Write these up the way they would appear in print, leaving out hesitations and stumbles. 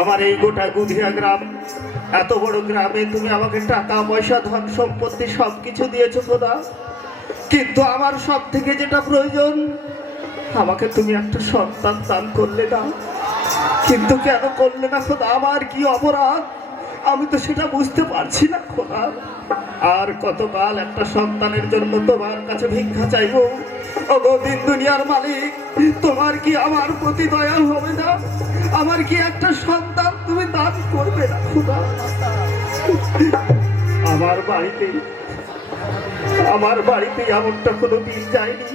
আমার এই গোটা গুধিয়া গ্রাম, এত বড় গ্রামে তুমি আমাকে টাকা পয়সা ধন সম্পত্তি সবকিছু দিয়েছো খোদা, কিন্তু আমার সব থেকে যেটা প্রয়োজন আমাকে তুমি একটা সন্তান দান করলে না। কিন্তু কেন করলে না খোদা? আমার কি অপরাধ আমি তো সেটা বুঝতে পারছি না খোদা। আর কতকাল একটা সন্তানের জন্য তোমার কাছে ভিক্ষা চাইবো? ওগো দিন দুনিয়ার মালিক, তোমার কি আমার প্রতি দয়া হবে না? আমার কি একটা সন্তান তুমি দান করবে না খোদা? আমার বাড়িতে এমনটা কোনো দিন যায়নি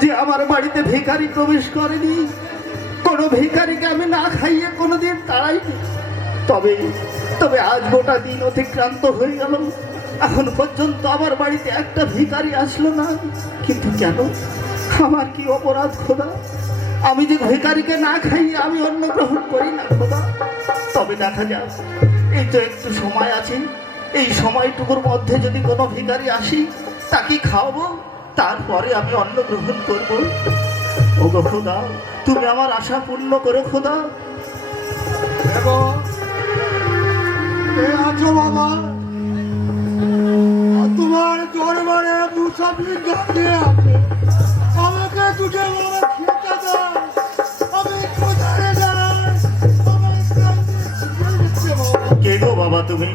যে আমার বাড়িতে ভিখারি প্রবেশ করেনি, কোনো ভিখারিকে আমি না খাইয়ে কোনোদিন তাড়াইনি। তবে আজ গোটা দিন অতিক্রান্ত হয়ে গেল, এখন পর্যন্ত আমার বাড়িতে একটা ভিখারি আসলো না। কিন্তু কেন? আমার কি অপরাধ খোদা? আমি যে ভিখারিকে না খাইয়ে আমি অন্ন গ্রহণ করি না খোদা। তবে দেখা যাক, এই তো একটু সময় আছে, এই সময়টুকুর মধ্যে যদি কোনো ভিখারি আসি তাকে খাওয়াবো, তারপরে আমি অন্ন গ্রহণ করব। ওগো খোদা, তুমি আমার আশা পূর্ণ করো খোদা। আছো বাবা, তোমার দরবারে মুসাফির দাঁড়িয়ে আছে। আমাকে দুটো বাবা খেতে দাও, আমি কোথায় যাই? আমার কাছে ছিঁড়ে দিচ্ছে বাবা। কে গো বাবা তুমি?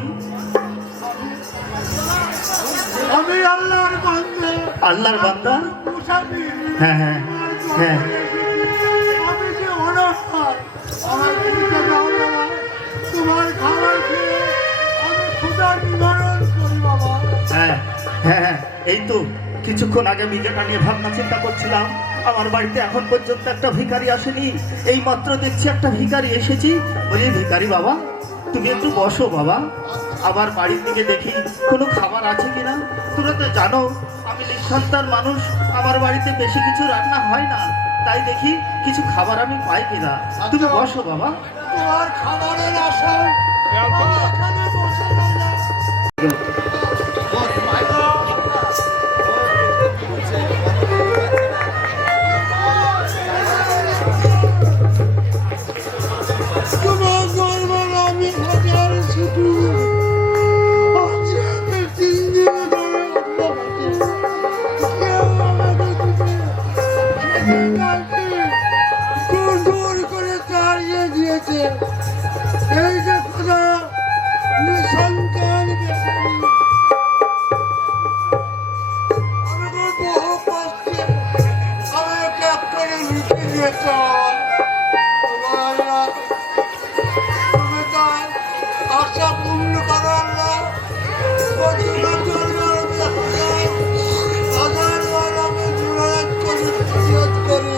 আমি আল্লাহর বান্দা। আল্লাহর বান্দা? মুসাফির। হ্যাঁ হ্যাঁ হ্যাঁ। আমি যে অনাহার, আমার খেতে দাও বাবা। তোমার খাবার খেয়ে আমি ক্ষুধা নিবারণ করি বাবা। হ্যাঁ হ্যাঁ হ্যাঁ, এই তো কিছুক্ষণ আগে বিজেটা নিয়ে ভাবনা চিন্তা করছিলাম। আমার বাড়িতে এখন পর্যন্ত একটা ভিখারি আসেনি। এই মাত্র দেখছি একটা ভিখারি এসেছি। বলি, ভিখারি বাবা তুমি একটু বসো বাবা। আবার বাড়ির দিকে দেখি কোনো খাবার আছে কিনা। তোরা তো জানো আমি নিঃসন্তান মানুষ, আমার বাড়িতে বেশি কিছু রান্না হয় না। তাই দেখি কিছু খাবার আমি পাই কিনা। তুমি বসো বাবা। তোমার খাবারের আশায় আমি এখানে বসে রইলাম। তোমার দরবারে আমি হাজার ছুটি। আজ আমি 3 দিন ধরে উপবাসী। কেউ আমাকে খেতে দেয়নি। দূর করে তাড়িয়ে দিয়েছে। এই যে খোদা, নিঃসন্তান বেচারি। আমি তো বহু কষ্টে আমাকে করে লিখে দিয়েছে। তুমি তার আশা পূর্ণ করো আল্লাহ। প্রতিবার দরবারে হাজার বার আমি জুরাত করি, ফরিয়াদ করি।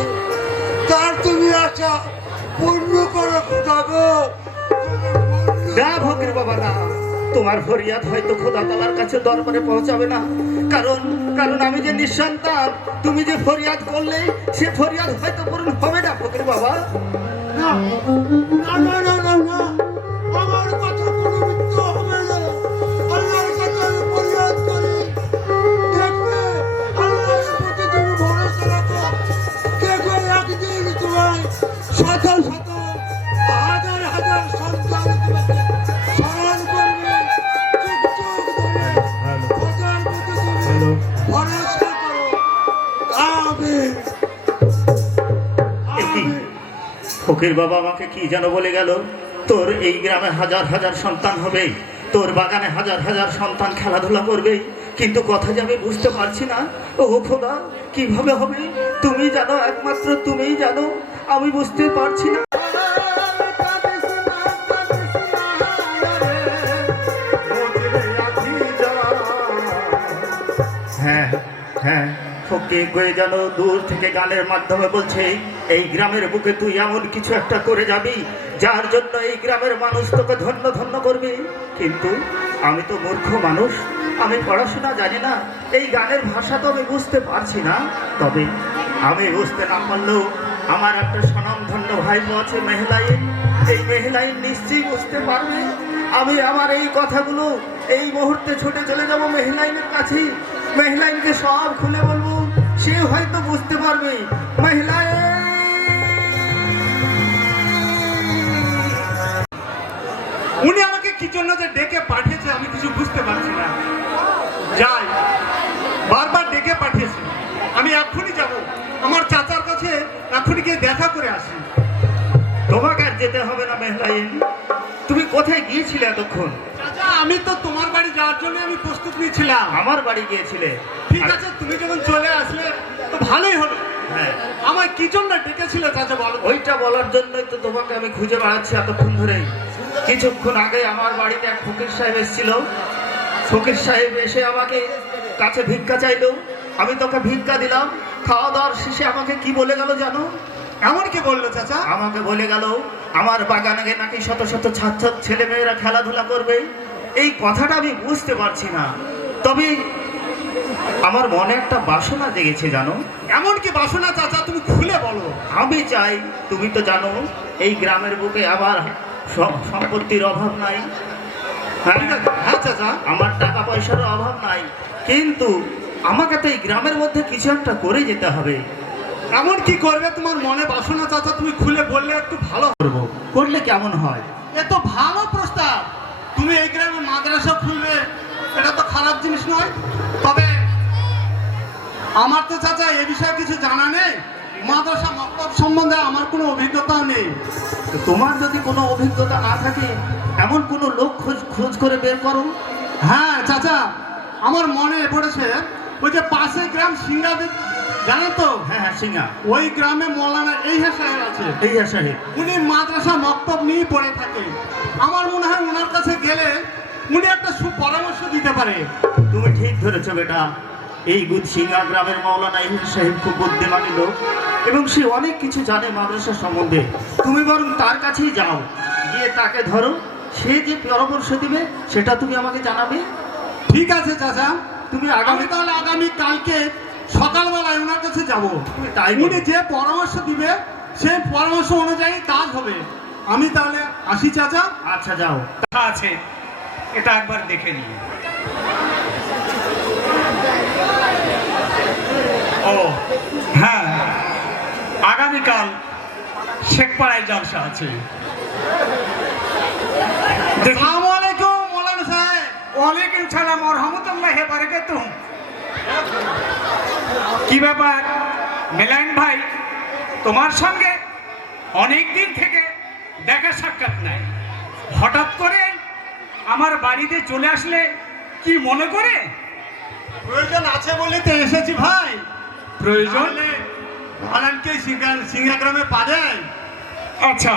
তার তুমি আশা পূর্ণ করো খোদা গো। না ফকির বাবা না, তোমার ফরিয়াদ হয়তো খোদা তাআলার কাছে দরবারে পৌঁছাবে না। কারণ কারণ আমি যে নিঃসন্তান, তুমি যে ফরিয়াদ করলে সে ফরিয়াদ হয়তো পূরণ হবে না ফকির বাবা। না না না না না না, আমার কথা কোনো মিথ্যা হবে না। আল্লাহর কাছে আমি ফরিয়াদ করি। দেখবে আল্লাহর প্রতি তুমি ভরসা রাখো। দেখবে একদিন তোমায় শত শত হাজার হাজার সন্তান তোমাকে স্মরণ করবে। চুপ চুপ ধরে খোদার প্রতি তুমি ভরসা করো। আমিন আমিন। ফকির বাবা আমাকে কি যেন বলে গেল, তোর এই গ্রামে হাজার হাজার সন্তান হবে, তোর বাগানে হাজার হাজার সন্তান খেলাধুলা করবে, কিন্তু কথা যে আমি বুঝতে পারছি না। ও খোদা, কিভাবে হবে? তুমি জানো, একমাত্র তুমিই জানো, আমি বুঝতে পারছি না। হ্যাঁ হ্যাঁ, ফকির কয়ে যেন দূর থেকে গানের মাধ্যমে বলছে, এই গ্রামের বুকে তুই এমন কিছু একটা করে যাবি যার জন্য এই গ্রামের মানুষ তোকে ধন্য ধন্য করবে। কিন্তু আমি তো মূর্খ মানুষ, আমি পড়াশোনা জানি না, এই গানের ভাষা তো আমি বুঝতে পারছি না। তবে আমি বুঝতে না পারলেও আমার একটা স্বনামধন্য ভাইপো আছে মেহলাইন, এই মেহলাইন নিশ্চয়ই বুঝতে পারবে। আমি আমার এই কথাগুলো এই মুহূর্তে ছুটে চলে যাব মেহলাইনের কাছে, মেহলাইনকে সব খুলে বলবো, সে হয়তো বুঝতে পারবে। মেহলাইন, উনি আমাকে কি জন্য যে ডেকে পাঠিয়েছে আমি কিছু বুঝতে পারছি না। যাই, বারবার ডেকে পাঠিয়েছে, আমি এক্ষুনি যাব আমার চাচার কাছে, এক্ষুনি গিয়ে দেখা করে আসি। তোমাকে আর যেতে হবে না মেহলাইন। তুমি কোথায় গিয়েছিলে এতক্ষণ? চাচা, আমি তো তোমার বাড়ি যাওয়ার জন্য আমি প্রস্তুত নিয়েছিলাম। আমার বাড়ি গিয়েছিলে? ঠিক আছে, তুমি যখন চলে আসলে তো ভালোই হলো। হ্যাঁ, আমায় কি জন্য ডেকেছিলে চাচা বলো? ওইটা বলার জন্যই তো তোমাকে আমি খুঁজে বেড়াচ্ছি এতক্ষণ ধরেই। কিছুক্ষণ আগে আমার বাড়িতে এক ফকির সাহেব এসেছিল। ফকির সাহেব এসে আমাকে কাছে ভিক্ষা চাইলো, আমি তোকে ভিক্ষা দিলাম। খাওয়া দাওয়ার শেষে আমাকে কি বলে গেল জানো? এমন কি বললো চাচা? আমাকে বলে গেল আমার বাগানে নাকি শত শত ছাত্র ছেলে মেয়েরা খেলাধুলা করবে। এই কথাটা আমি বুঝতে পারছি না, তবে আমার মনে একটা বাসনা জেগেছে জানো। এমন কি বাসনা চাচা, তুমি খুলে বলো। আমি চাই, তুমি তো জানো এই গ্রামের বুকে আবার সম্পত্তির অভাব নাই। হ্যাঁ ঠিক আছে, হ্যাঁ চাচা, আমার টাকা পয়সারও অভাব নাই, কিন্তু আমাকে তো এই গ্রামের মধ্যে কিছু একটা করে যেতে হবে। এমন কি করবে তোমার মনে বাসনা চাচা, তুমি খুলে বললে একটু ভালো করবো, করলে কেমন হয়? এ তো ভালো প্রস্তাব। তুমি এই গ্রামে মাদ্রাসা খুলবে, এটা তো খারাপ জিনিস নয়। তবে আমার তো চাচা এ বিষয়ে কিছু জানা নেই। মাদ্রাসা মক্তব সম্বন্ধে আমার কোনো অভিজ্ঞতাও নেই। তো তোমার যদি কোনো অভিজ্ঞতা না থাকে, এমন কোনো লোক খোঁজ করে বের করো। হ্যাঁ চাচা, আমার মনে পড়েছে ওই যে পাশে গ্রাম সিঙ্গাদের, জানেন তো? হ্যাঁ হ্যাঁ, সিঙ্গা। ওই গ্রামে মৌলানা এই সাহেব আছে। এই সাহেব, উনি মাদ্রাসা মক্তব নিয়ে পড়ে থাকে। আমার মনে হয় ওনার কাছে গেলে উনি একটা সুপরামর্শ দিতে পারে। তুমি ঠিক ধরেছো বেটা। এই সিঙ্গা গ্রামের মৌলানা ইহির সাহেব খুব বুদ্ধিমানী লোক এবং সে অনেক কিছু জানে মাদ্রাসা সম্বন্ধে। তুমি বরং তার কাছেই যাও, গিয়ে তাকে ধরো। সে যে পরামর্শ দিবে সেটা তুমি আমাকে জানাবে। ঠিক আছে চাচা, তুমি আমি তাহলে আগামী কালকে সকালবেলায় ওনার কাছে যাব। তাই উনি যে পরামর্শ দিবে সেই পরামর্শ অনুযায়ী কাজ হবে। আমি তাহলে আসি চাচা। আচ্ছা যাও। আছে, এটা একবার দেখে নিই। ও হ্যাঁ, আগামীকাল শেখপাড়ায় জলসা আছে। আসসালামু আলাইকুম মৌলানা সাহেব। ওয়ালাইকুম সালাম ওয়া রাহমাতুল্লাহি ওয়া বারাকাতুহু। কি ব্যাপার মেলাইন ভাই, তোমার সঙ্গে অনেক দিন থেকে দেখা সাক্ষাৎ নাই, হঠাৎ করে আমার বাড়িতে চলে আসলে কি মনে করে? প্রয়োজন আছে বলে তো এসেছি ভাই। প্রয়োজন? মৌলানকে সিঙ্গা গ্রামে পাঠাই। আচ্ছা,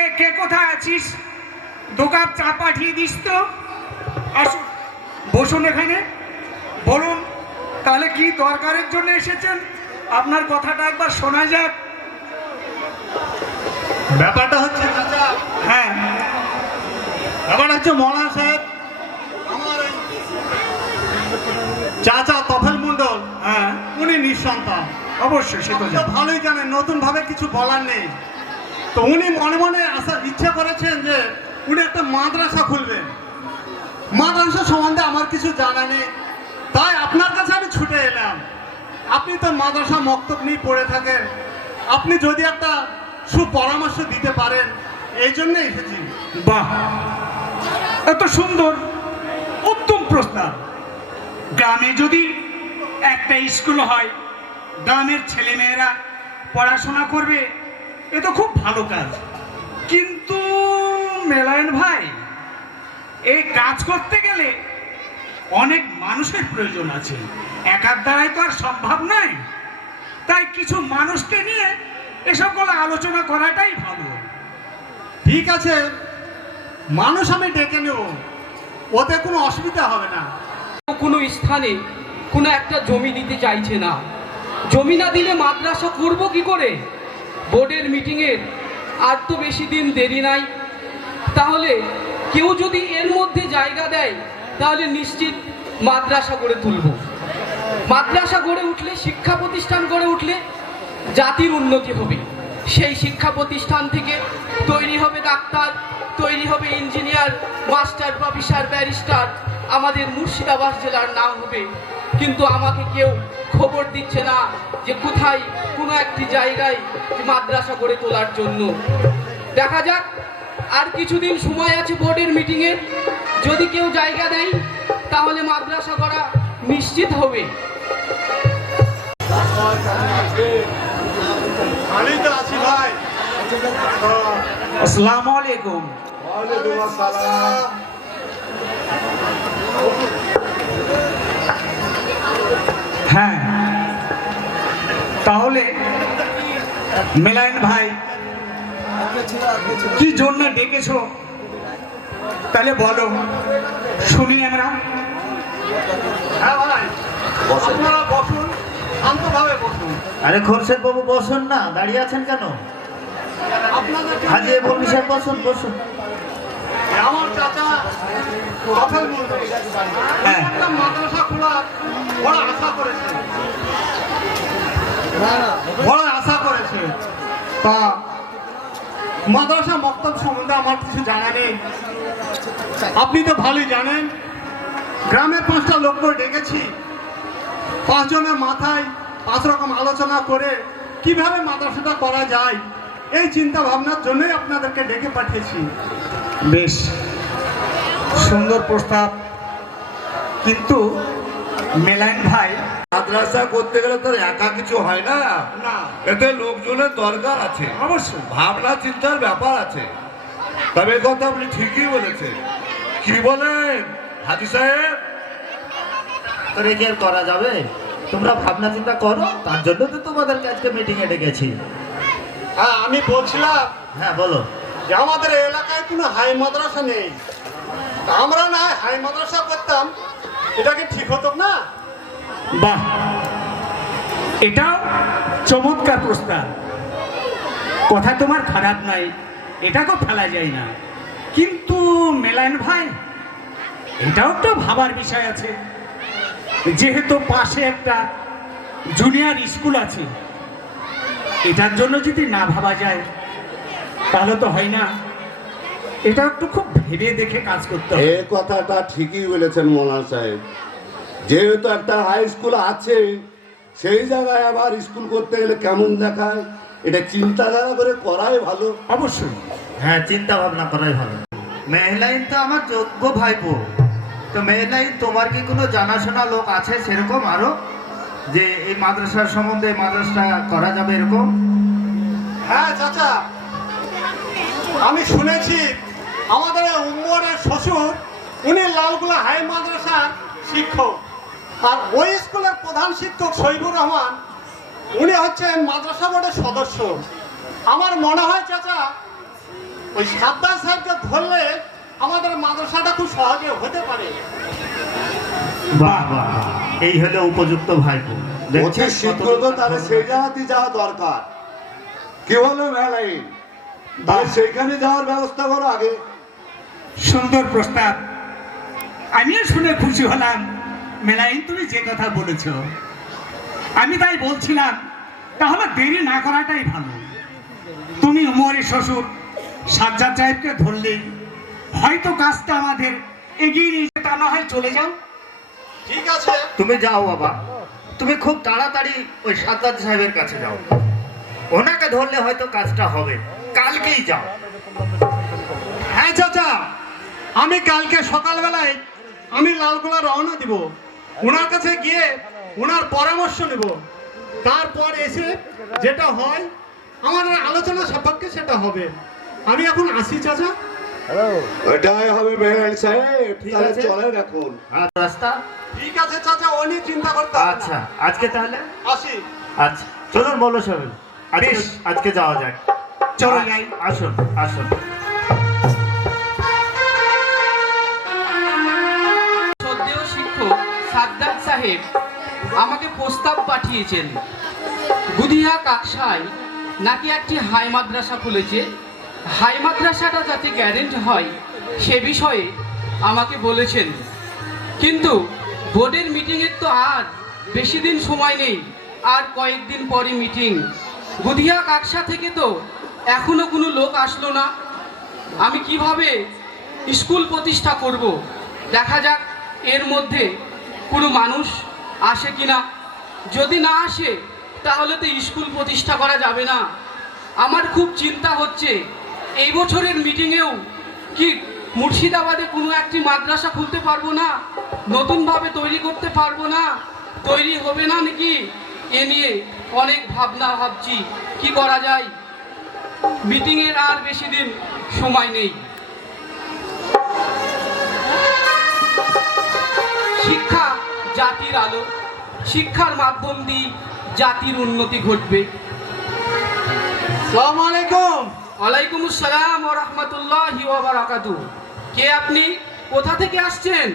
এ কে কোথায় আছিস? দু কাপ চা পাঠিয়ে দিস তো। আসুন, বসুন এখানে, বলুন তাহলে কি দরকারের জন্য এসেছেন? আপনার কথাটা একবার শোনা যাক। ব্যাপারটা হচ্ছে চাচা, হ্যাঁ, ব্যাপারটা হচ্ছে মৌলানা সাহেব, আমার এই চাচা তফেল মন্ডল, হ্যাঁ উনি নিঃসন্তান। অবশ্যই, সে তো আপনি তো জানি। ভালোই জানেন, নতুন ভাবে কিছু বলার নেই। তো উনি মনে মনে আসার ইচ্ছা করেছেন যে উনি একটা মাদ্রাসা খুলবেন। মাদ্রাসা সম্বন্ধে আমার কিছু জানা নেই, তাই আপনার কাছে আমি ছুটে এলাম। আপনি তো মাদ্রাসা মক্তব নিয়ে পড়ে থাকেন, আপনি যদি একটা সুপরামর্শ দিতে পারেন, এই জন্য এসেছি। বাহ, এত সুন্দর, উত্তম প্রস্তাব। গ্রামে যদি একটা স্কুল হয়, গ্রামের ছেলেমেয়েরা পড়াশোনা করবে, এ তো খুব ভালো কাজ। কিন্তু মেলায়ন ভাই, এই কাজ করতে গেলে অনেক মানুষের প্রয়োজন আছে, একার দ্বারাই তো আর সম্ভব নয়। তাই কিছু মানুষকে নিয়ে এসকল আলোচনা করাটাই ভালো। ঠিক আছে, মানুষ আমি ডেকে নেব, ওতে কোনো অসুবিধা হবে না। কোনো স্থানে কোনো একটা জমি দিতে চাইছে না। জমি না দিলে মাদ্রাসা করব কি করে? বোর্ডের মিটিংয়ের আর তো বেশি দিন দেরি নাই। তাহলে কেউ যদি এর মধ্যে জায়গা দেয়, তাহলে নিশ্চিত মাদ্রাসা গড়ে তুলব। মাদ্রাসা গড়ে উঠলে, শিক্ষা প্রতিষ্ঠান গড়ে উঠলে জাতির উন্নতি হবে। সেই শিক্ষা প্রতিষ্ঠান থেকে তৈরি হবে ডাক্তার, তৈরি হবে ইঞ্জিনিয়ার, মাস্টার, প্রফেসর, ব্যারিস্টার। আমাদের মুর্শিদাবাদ জেলার নাম হবে। কিন্তু আমাকে কেউ খবর দিচ্ছে না যে কোথায় কোনো একটি জায়গায় মাদ্রাসা গড়ে তোলার জন্য। দেখা যাক, আর কিছুদিন সময় আছে বোর্ডের মিটিংয়ের। যদি কেউ জায়গা দেয়, তাহলে মাদ্রাসা করা নিশ্চিত হবে। আমি তো আছি ভাই। আসসালামু আলাইকুম। হ্যাঁ, তাহলে মেলায়ন ভাই, কি জন্য ডেকেছো তাহলে বলো, শুনি আমরা। হ্যাঁ ভাই, আপনারা বসুন, শান্তভাবে বসুন। আরে খোরশেদ বাবু বসুন না, দাঁড়িয়ে আছেন কেন? আপনাদেরকে হাজি বলবি সাহেব বসুন, বসুন। আমার চাচা তফেল মন্ডল হ্যাঁ। একটা মাদ্রাসা খোলার বড় আশা করেছে, বড় আশা করেছে। তা মাদ্রাসা মক্তব সম্বন্ধে আমার কিছু জানা নেই। আপনি তো ভালোই জানেন, গ্রামের 5টা লোক করে ডেকেছি, পাঁচজনের মাথায় 5 রকম আলোচনা করে কিভাবে মাদ্রাসাটা করা যায় এই চিন্তা ভাবনার জন্যই আপনাদেরকে ডেকে পাঠিয়েছি। বেশ সুন্দর প্রস্তাব, কিন্তু মেলাইন ভাই, মাদ্রাসা করতে গেলে তো একা কিছু হয় না, না, এতে লোকজনের দরকার আছে, অবশ্যই ভাবনা চিন্তার ব্যাপার আছে। তবে এ কথা আপনি ঠিকই বলেছেন। কি বলেন হাজি সাহেব? করে কি আর করা যাবে? তোমরা ভাবনা চিন্তা করো, তার জন্য তো তোমাদেরকে আজকে মিটিংয়ে ডেকেছি। হ্যাঁ, আমি বলছিলাম হ্যাঁ বলো। যে আমাদের এলাকায় কোনো হাই মাদ্রাসা নেই, তা আমরা না হাই মাদ্রাসা করতাম, এটা কি ঠিক হতো না? বাহ, এটাও চমৎকার প্রস্তাব। কথা তোমার খারাপ নাই, এটাকেও ফেলা যায় না। কিন্তু মেলাইন ভাই, এটাও তো ভাবার বিষয় আছে। যেহেতু পাশে একটা জুনিয়র স্কুল আছে, এটার জন্য যদি না ভাবা যায় তাহলে তো হয় না। এটা একটু খুব ভেবে দেখে কাজ করতে হবে। এ কথাটা ঠিকই বলেছেন মৌলানা সাহেব। যেহেতু একটা হাই স্কুল আছে, সেই জায়গায় আবার স্কুল করতে গেলে কেমন দেখায়, এটা চিন্তাধারা করে করাই ভালো। অবশ্যই। হ্যাঁ, চিন্তা ভাবনা করাই ভালো। মেহলাইন তো আমার যোগ্য ভাইপো। তো মেহলাইন, তোমার কি কোনো জানাশোনা লোক আছে সেরকম আরো, যে এই মাদ্রাসার সম্বন্ধে মাদ্রাসা করা যাবে এরকম? হ্যাঁ চাচা, আমি শুনেছি আমাদের উম্মরের শ্বশুর, উনি লালগুলা হাই মাদ্রাসার শিক্ষক, আর ওই স্কুলের প্রধান শিক্ষক শহীদুর রহমান, উনি হচ্ছেন মাদ্রাসা বোর্ডের সদস্য। আমার মনে হয় চাচা, ওই সাদ্দার সাহেবকে ধরলে আমাদের মাদ্রাসাটা খুব সহজে হতে পারে। বাহ বাহ, এই হলো উপযুক্ত ভাইপো। অতি শীঘ্র তো তাহলে সেই জায়গাতে যাওয়া দরকার। কি বলো মেলাইন? তাহলে সেইখানে যাওয়ার ব্যবস্থা করো আগে। সুন্দর প্রস্তাব, আমিও শুনে খুশি হলাম। মেলাইন, তুমি যে কথা বলেছ, আমি তাই বলছিলাম, তাহলে দেরি না করাটাই ভালো। তুমি উমরের শ্বশুর সাজ্জাদ সাহেবকে ধরলে হয়তো কাজটা আমাদের এগিয়ে নিয়ে, তা না হয় চলে যাও। ঠিক আছে, তুমি যাও বাবা, তুমি খুব তাড়াতাড়ি ওই সাজ্জাদ সাহেবের কাছে যাও। ওনাকে ধরলে হয়তো কাজটা হবে। কালকেই যাও। হ্যাঁ চাচা, আমি কালকে সকালবেলায় আমি লালগোলা রওনা দিব। ওনার কাছে গিয়ে ওনার পরামর্শ নেব, তারপর এসে যেটা হয় আমাদের আলোচনা সাপেক্ষে সেটা হবে। আমি এখন আসি চাচা। এটাই হবে মেলাইন সাহেব। ঠিক তাহলে আছে। চলেন এখন। আর রাস্তা? ঠিক আছে চাচা, ও নিয়ে চিন্তা করতে হবে না। আচ্ছা, আজকে তাহলে আসি। আচ্ছা চলুন বলো সাহেব, আজকে বেশ। আজকে যাওয়া যায়। চলো যাই। আসুন আসুন। শ্রদ্ধেয় শিক্ষক সাদ্দাত সাহেব আমাকে প্রস্তাব পাঠিয়েছেন। গুদিয়া কাকসায় নাকি একটি হাই মাদ্রাসা খুলেছে। হাই মাদ্রাসাটা যাতে গ্যারেন্ট হয় সে বিষয়ে আমাকে বলেছেন। কিন্তু বোর্ডের মিটিংয়ের তো আর বেশি দিন সময় নেই, আর কয়েকদিন পরই মিটিং। গুদিয়া কাকসা থেকে তো এখনো কোনো লোক আসলো না। আমি কিভাবে স্কুল প্রতিষ্ঠা করব? দেখা যাক এর মধ্যে কোনো মানুষ আসে কিনা। যদি না আসে তাহলে তো স্কুল প্রতিষ্ঠা করা যাবে না। আমার খুব চিন্তা হচ্ছে, এই বছরের মিটিংয়েও কি মুর্শিদাবাদে কোনো একটি মাদ্রাসা খুলতে পারবো না, নতুনভাবে তৈরি করতে পারবো না, তৈরি হবে না নাকি? এ নিয়ে অনেক ভাবনা ভাবছি, কি করা যায়। মিটিংয়ের আর বেশি দিন সময় নেই। শিক্ষা জাতির আলো, শিক্ষার মাধ্যম দিয়ে জাতির উন্নতি ঘটবে। আসসালামু আলাইকুম। ওয়ালাইকুম আসসালাম ওয়া রাহমাতুল্লাহি ওয়া বারাকাতুহু। কে আপনি? কোথা থেকে আসছেন?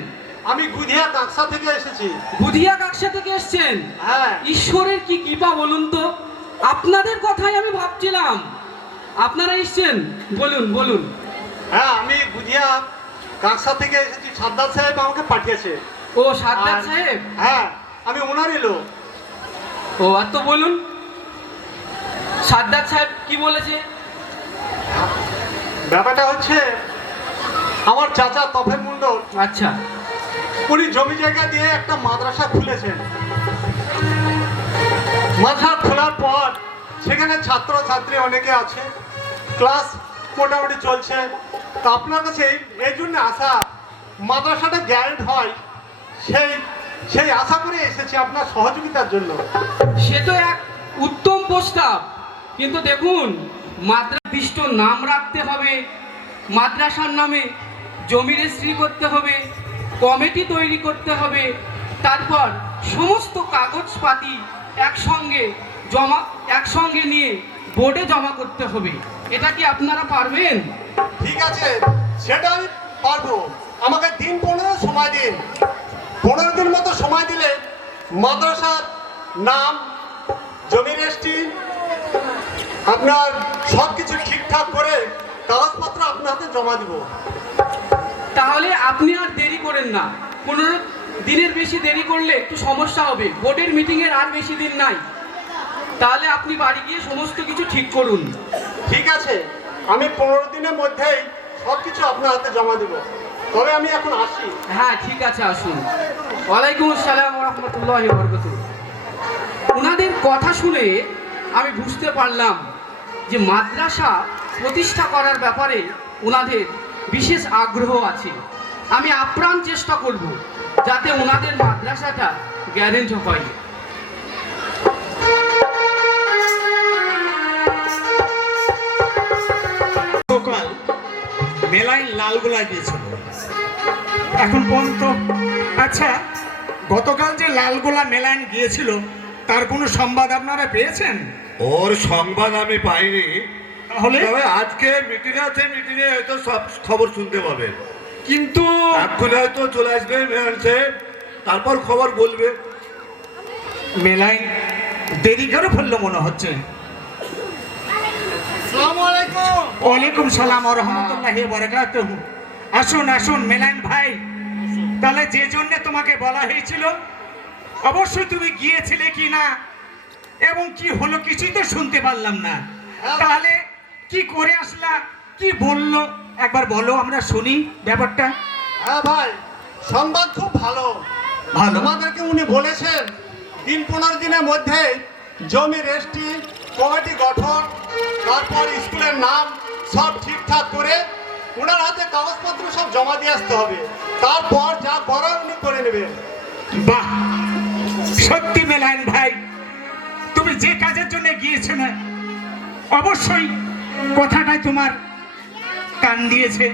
আমি গুদিয়া কাকসা থেকে এসেছি। বুধিয়া কাকসা থেকে এসছেন? হ্যাঁ, ঈশ্বরের কি কৃপা বলুন তো, আপনাদের কথাই আমি ভাবছিলাম। আপনারা এসছেন, বলুন বলুন। হ্যাঁ, আমি গুদিয়া কাকসা থেকে এসেছি। সাদ্দাত সাহেব আমাকে পাঠিয়েছে। ও সাদ্দাত আর- সাহেব? হ্যাঁ, আমি ওনারই লোক। ও আর তো বলুন, সাদ্দাত সাহেব কি বলেছে? ব্যাপারটা হচ্ছে, আমার চাচা তফের মণ্ডল, আচ্ছা, উনি জমি জায়গা দিয়ে একটা মাদ্রাসা খুলেছেন। মাথা খোলার পর সেখানে ছাত্রছাত্রী অনেকে আছে, ক্লাস মোটামুটি চলছে। তা আপনার কাছে এই জন্য আসা, মাদ্রাসাটা গ্যারেন্ট হয় সেই আশা করে এসেছি আপনার সহযোগিতার জন্য। সে তো এক উত্তম প্রস্তাব, কিন্তু দেখুন মাদ্রাসা নাম রাখতে হবে, মাদ্রাসার নামে জমি রেজিস্ট্রি করতে হবে, কমিটি তৈরি করতে হবে, তারপর সমস্ত কাগজপাতি একসঙ্গে নিয়ে বোর্ডে জমা করতে হবে। এটা কি আপনারা পারবেন? ঠিক আছে, সেটা আমি পারবো। আমাকে দিন 15 সময় দিন। 15 দিন মতো সময় দিলে মাদ্রাসার নাম, জমি রেজিস্ট্রি, আপনার সব কিছু ঠিকঠাক করে কাগজপত্র আপনার হাতে জমা দিব। তাহলে আপনি আর দেরি করেন না। 15 দিনের বেশি দেরি করলে একটু সমস্যা হবে। বোর্ডের মিটিংয়ের আর বেশি দিন নাই। তাহলে আপনি বাড়ি গিয়ে সমস্ত কিছু ঠিক করুন। ঠিক আছে, আমি 15 দিনের মধ্যেই সব কিছু আপনার হাতে জমা দিব। তবে আমি এখন আসি। হ্যাঁ ঠিক আছে, আসুন। ওয়ালাইকুম আসসালাম ওয়া রাহমাতুল্লাহি ওয়া বারাকাতুহু। ওনাদের কথা শুনে আমি বুঝতে পারলাম যে মাদ্রাসা প্রতিষ্ঠা করার ব্যাপারে ওনাদের বিশেষ আগ্রহ আছে। আমি আপ্রাণ চেষ্টা করব যাতে ওনাদের মাদ্রাসাটা গ্যারেন্ট হয়। সকাল মেলায় লালগোলা গিয়েছিল এখন পর্যন্ত। আচ্ছা, গতকাল যে লালগোলা মেলায় গিয়েছিল তার কোনো সংবাদ আপনারা পেয়েছেন? ওর সংবাদ আমি পাইনি, তাহলে তবে আজকে মিটিং আছে, মিটিংয়ে হয়তো সব খবর শুনতে পাবেন। কিন্তু এখন হয়তো চলে আসবে মেয়র সাহেব, তারপর খবর বলবে। মেলায় দেরি করে ফেললো মনে হচ্ছে। আসসালামু আলাইকুম। ওয়ালাইকুম সালাম ওয়া রাহমাতুল্লাহি ওয়া বারাকাতুহু। আসুন আসুন মেলান ভাই, তাহলে যে জন্য তোমাকে বলা হয়েছিল অবশ্যই তুমি গিয়েছিলে কি না এবং কি হলো কিছুই তো শুনতে পারলাম না। তাহলে কি করে আসলা, কি বললো একবার বলো, আমরা শুনি ব্যাপারটা। হ্যাঁ ভাই, সংবাদ খুব ভালো। ভালো? আমাদেরকে উনি বলেছেন দিন 15 দিনের মধ্যে জমি রেজিস্ট্রি, কমিটি গঠন, তারপর স্কুলের নাম সব ঠিকঠাক করে ওনার হাতে কাগজপত্র সব জমা দিয়ে আসতে হবে। তারপর যা করার উনি করে নেবেন। বাহ, সত্যি মেলান ভাই, তুমি যে কাজের জন্য গিয়েছো না অবশ্যই কথাটাই তোমার কান দিয়েছে।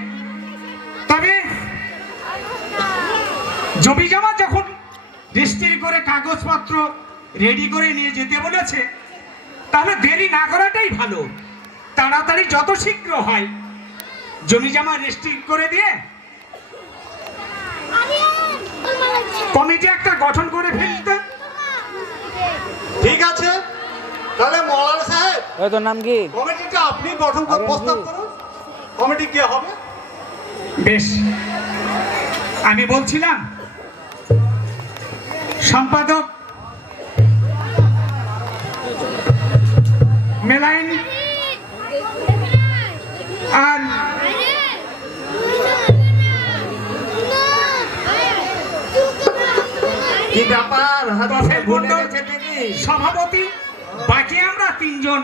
তবে জমি জমা যখন রেজিস্ট্রি করে কাগজপত্র রেডি করে নিয়ে যেতে বলেছে, তাহলে দেরি না করাটাই ভালো। তাড়াতাড়ি যত শীঘ্র হয় জমি জমা রেজিস্ট্রি করে দিয়ে কমিটি একটা গঠন করে ফেলতে। ঠিক আছে, তাহলে মৌলানা সাহেব, তোর নাম কি? কমিটিটা আপনি গঠন করে প্রস্তাব করুন। কমিটি কে হবে? বেশ, আমি বলছিলাম সম্পাদক মেলাইন আর কি ব্যাপার, হাত তফেল ভুলে মণ্ডল গেছে নাকি? সভাপতি, বাকি আমরা 3 জন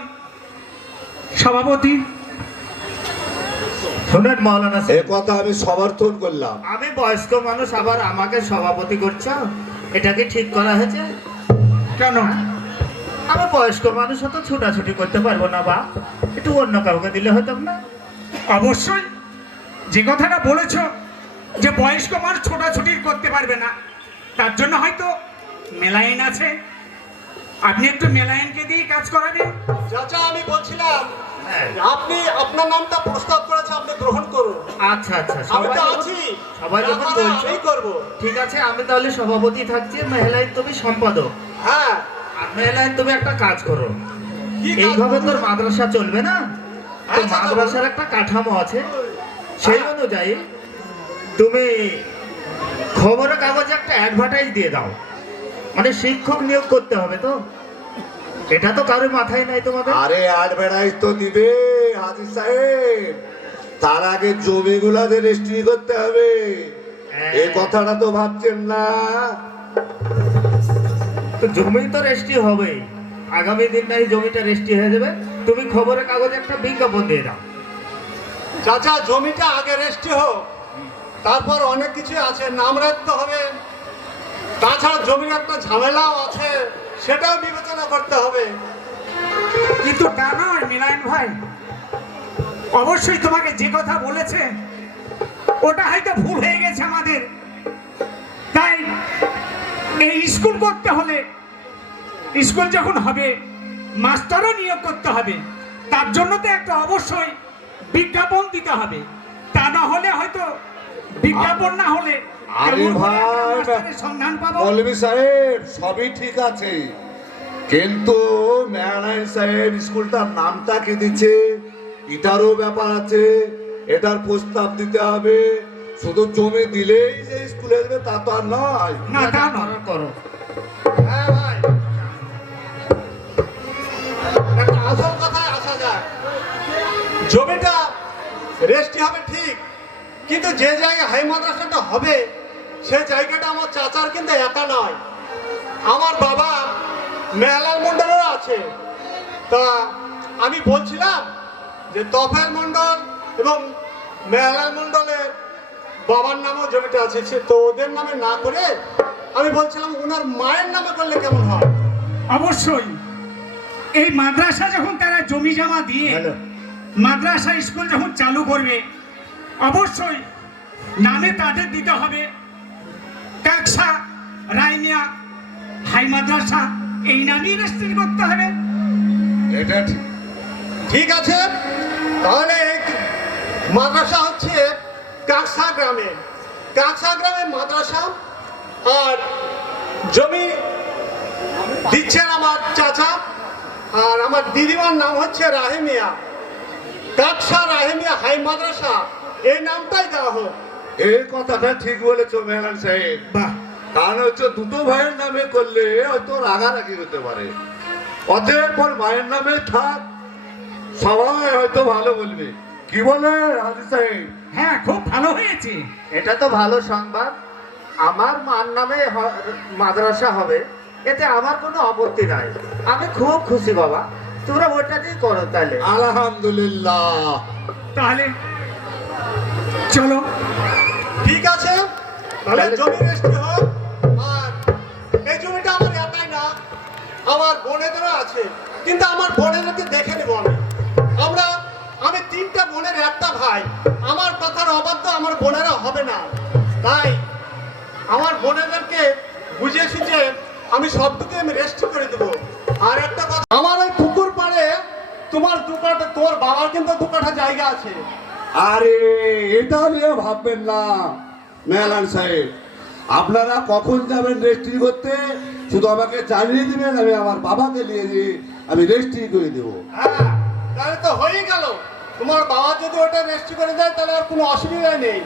সভাপতি। শুনেন মাওলানা এ সাহেব, কথা আমি সমর্থন করলাম। আমি বয়স্ক মানুষ, আবার আমাকে সভাপতি করছো, এটা কি ঠিক করা হয়েছে? কেন? আমি বয়স্ক মানুষ, তো ছুটাছুটি করতে পারবো না, বা একটু অন্য কাউকে দিলে হতাম না? অবশ্যই যে কথাটা বলেছো যে বয়স্ক মানুষ ছোটাছুটি করতে পারবে না, তার জন্য হয়তো মেলাইন আছে, আপনি একটু মেলাইনকে দিয়ে কাজ করাবেন। চাচা, আমি বলছিলাম হ্যাঁ। আপনি আপনার নামটা প্রস্তাব করেছে, আপনি গ্রহণ করুন। আচ্ছা আচ্ছা, আমি তো যখন- আছি, সবাই যখন ব্যাপারে বলছো, আমি করবো। ঠিক আছে, আমি তাহলে সভাপতি থাকছি, মেহলাইন তুমি সম্পাদক। হ্যাঁ, আর মেহলাইন তুমি একটা কাজ করো, কি কাজ এইভাবে করবো? তোর মাদ্রাসা চলবে না। তো আচ্ছা, মাদ্রাসার একটা কাঠামো আছে, সেই অনুযায়ী তুমি খবরের কাগজে একটা অ্যাডভার্টাইজ দিয়ে দাও। মানে শিক্ষক নিয়োগ করতে হবে তো, এটা তো কারোর মাথায় নাই তোমাদের। আরে অ্যাডভার্টাইজ তো দিবে হাজি সাহেব, তার আগে জমিগুলাতে রেজিস্ট্রি করতে হবে। এই কথাটা তো ভাবছেন না। তো জমি তো রেজিস্ট্রি হবেই, আগামী দিন নাই জমিটা রেস্টি হয়ে যাবে। তুমি খবরের কাগজে একটা বিজ্ঞাপন দিয়ে দাও। চাচা জমিটা আগে রেস্টি হোক, তারপর অনেক কিছু আছে, নাম রাখতে হবে, তাছাড়া জমির একটা ঝামেলাও আছে, সেটাও বিবেচনা করতে হবে। কিন্তু তা নয় মিলায়ন ভাই, অবশ্যই তোমাকে যে কথা বলেছে ওটা হয়তো ভুল হয়ে গেছে আমাদের। তাই এই স্কুল করতে হলে, স্কুল যখন হবে মাস্টারও নিয়োগ করতে হবে, তার জন্য তো একটা অবশ্যই বিজ্ঞাপন দিতে হবে। তা না হলে হয়তো বিজ্ঞাপন না হলে আরে কেমন করে ভাই, একটা মাস্টারের সন্ধান পাবো? মৌলভী সাহেব সবই ঠিক আছে, কিন্তু মেয়ারাইন সাহেব স্কুলটার নামটা কি দিচ্ছে এটারও ব্যাপার আছে, এটার প্রস্তাব দিতে হবে। শুধু জমি দিলেই যে স্কুলে আসবে তা তো আর নয়। না তা যা নয়। করার করো। হ্যাঁ ভাই, একটা আসল কথায় আসা যায়। জমিটা রেস্টি হবে ঠিক, কিন্তু যে জায়গায় হাই মাদ্রাসাটা হবে সেই জায়গাটা আমার চাচার কিন্তু একা নয়, আমার বাবা মেহলাল মন্ডলেরও আছে। তা আমি বলছিলাম যে তফেল মন্ডল এবং মেহলাল মন্ডলের বাবার নামও জমিটা আছে, সে তো ওদের নামে না করে আমি বলছিলাম ওনার মায়ের নামে করলে কেমন হয়? অবশ্যই এই মাদ্রাসা যখন তারা জমি জমা দিয়ে হ্যালো। মাদ্রাসা স্কুল যখন চালু করবে, অবশ্যই নামে তাদের দিতে হবে কাকসা রাইমিয়া হাই মাদ্রাসা, এই নামই রেজিস্ট্রি করতে হবে। এটা ঠিক। ঠিক আছে, তাহলে এই মাদ্রাসা হচ্ছে কাকসা গ্রামে, কাকসা গ্রামে মাদ্রাসা, আর জমি দিচ্ছেন আমার চাচা, আর আমার দিদিমার নাম হচ্ছে রাহেমিয়া। কাকসা রাহেমিয়া হাই মাদ্রাসা এই নামটাই দেওয়া হোক। এই কথাটা ঠিক বলেছো মেহরান সাহেব। বাহ, কারণ হচ্ছে দুটো ভাইয়ের নামে করলে হয়তো রাগারাগি হতে পারে, অতএব পর মায়ের নামে থাক, সবাই হয়তো ভালো বলবে। কি বলে হাজি সাহেব? হ্যাঁ খুব ভালো হয়েছে। এটা তো ভালো সংবাদ। আমার মার নামে মাদ্রাসা হবে, এতে আমার কোনো আপত্তি নাই। আমি খুব খুশি বাবা, তোমরা ওটা দিয়ে করো তাহলে। আলহামদুলিল্লাহ। তাহলে চলো। ঠিক আছে, তাহলে জমি রেস্টি হোক। আর এই জমিটা আমার একাই না, আমার বোনেদেরও আছে, কিন্তু আমার বোনেদেরকে দেখে নেবো আমি 3টে বোনের একটা ভাই, আমার কথার অবাধ্য আমার বোনেরা হবে না। তাই আমার বোনেদেরকে বুঝিয়ে সুঝিয়ে আমি সবটুকু আমি রেস্ট করে দেবো। আর একটা কথা, আমার ওই পুকুর পাড়ে তোমার বাবার কিন্তু 2 কাঠা জায়গা আছে। আরে এটা নিয়ে ভাববেন না মেহরান সাহেব, আপনারা কখন যাবেন রেজিস্ট্রি করতে শুধু আমাকে জানিয়ে দিবেন, আমি আমার বাবাকে নিয়ে গিয়ে আমি রেজিস্ট্রি করে দেবো। হ্যাঁ, তাহলে তো হয়েই গেল। তোমার বাবা যদি ওটা রেজিস্ট্রি করে দেয় তাহলে আর কোনো অসুবিধা নেই।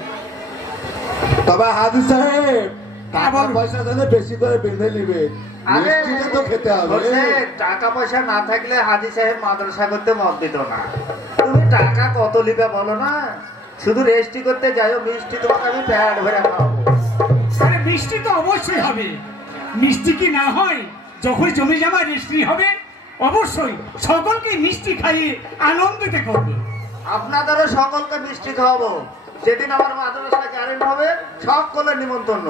তবে হাজি সাহেব টাকা বলুন। পয়সা তাহলে বেশি করে বেঁধে নিবে, আরে রেজিস্ট্রিটা তো খেতে হবে। বলছে, টাকা পয়সা না থাকলে হাজি সাহেব মাদ্রাসা করতে মত দিত না। তুমি টাকা কত লিবে বলো না, শুধু রেজিস্ট্রি করতে যাইও, মিষ্টি তোমাকে আমি প্যাড ভরে খাওয়াবো। আরে মিষ্টি তো অবশ্যই হবে, মিষ্টি কি না হয়? যখন জমি জমা রেজিস্ট্রি হবে অবশ্যই সকলকে মিষ্টি খাইয়ে আনন্দিত করবে। আপনাদেরও সকলকে মিষ্টি খাওয়াবো। যেদিন আমার মাদ্রাসা গ্যারেন্ট হবে সকলের নিমন্ত্রণ।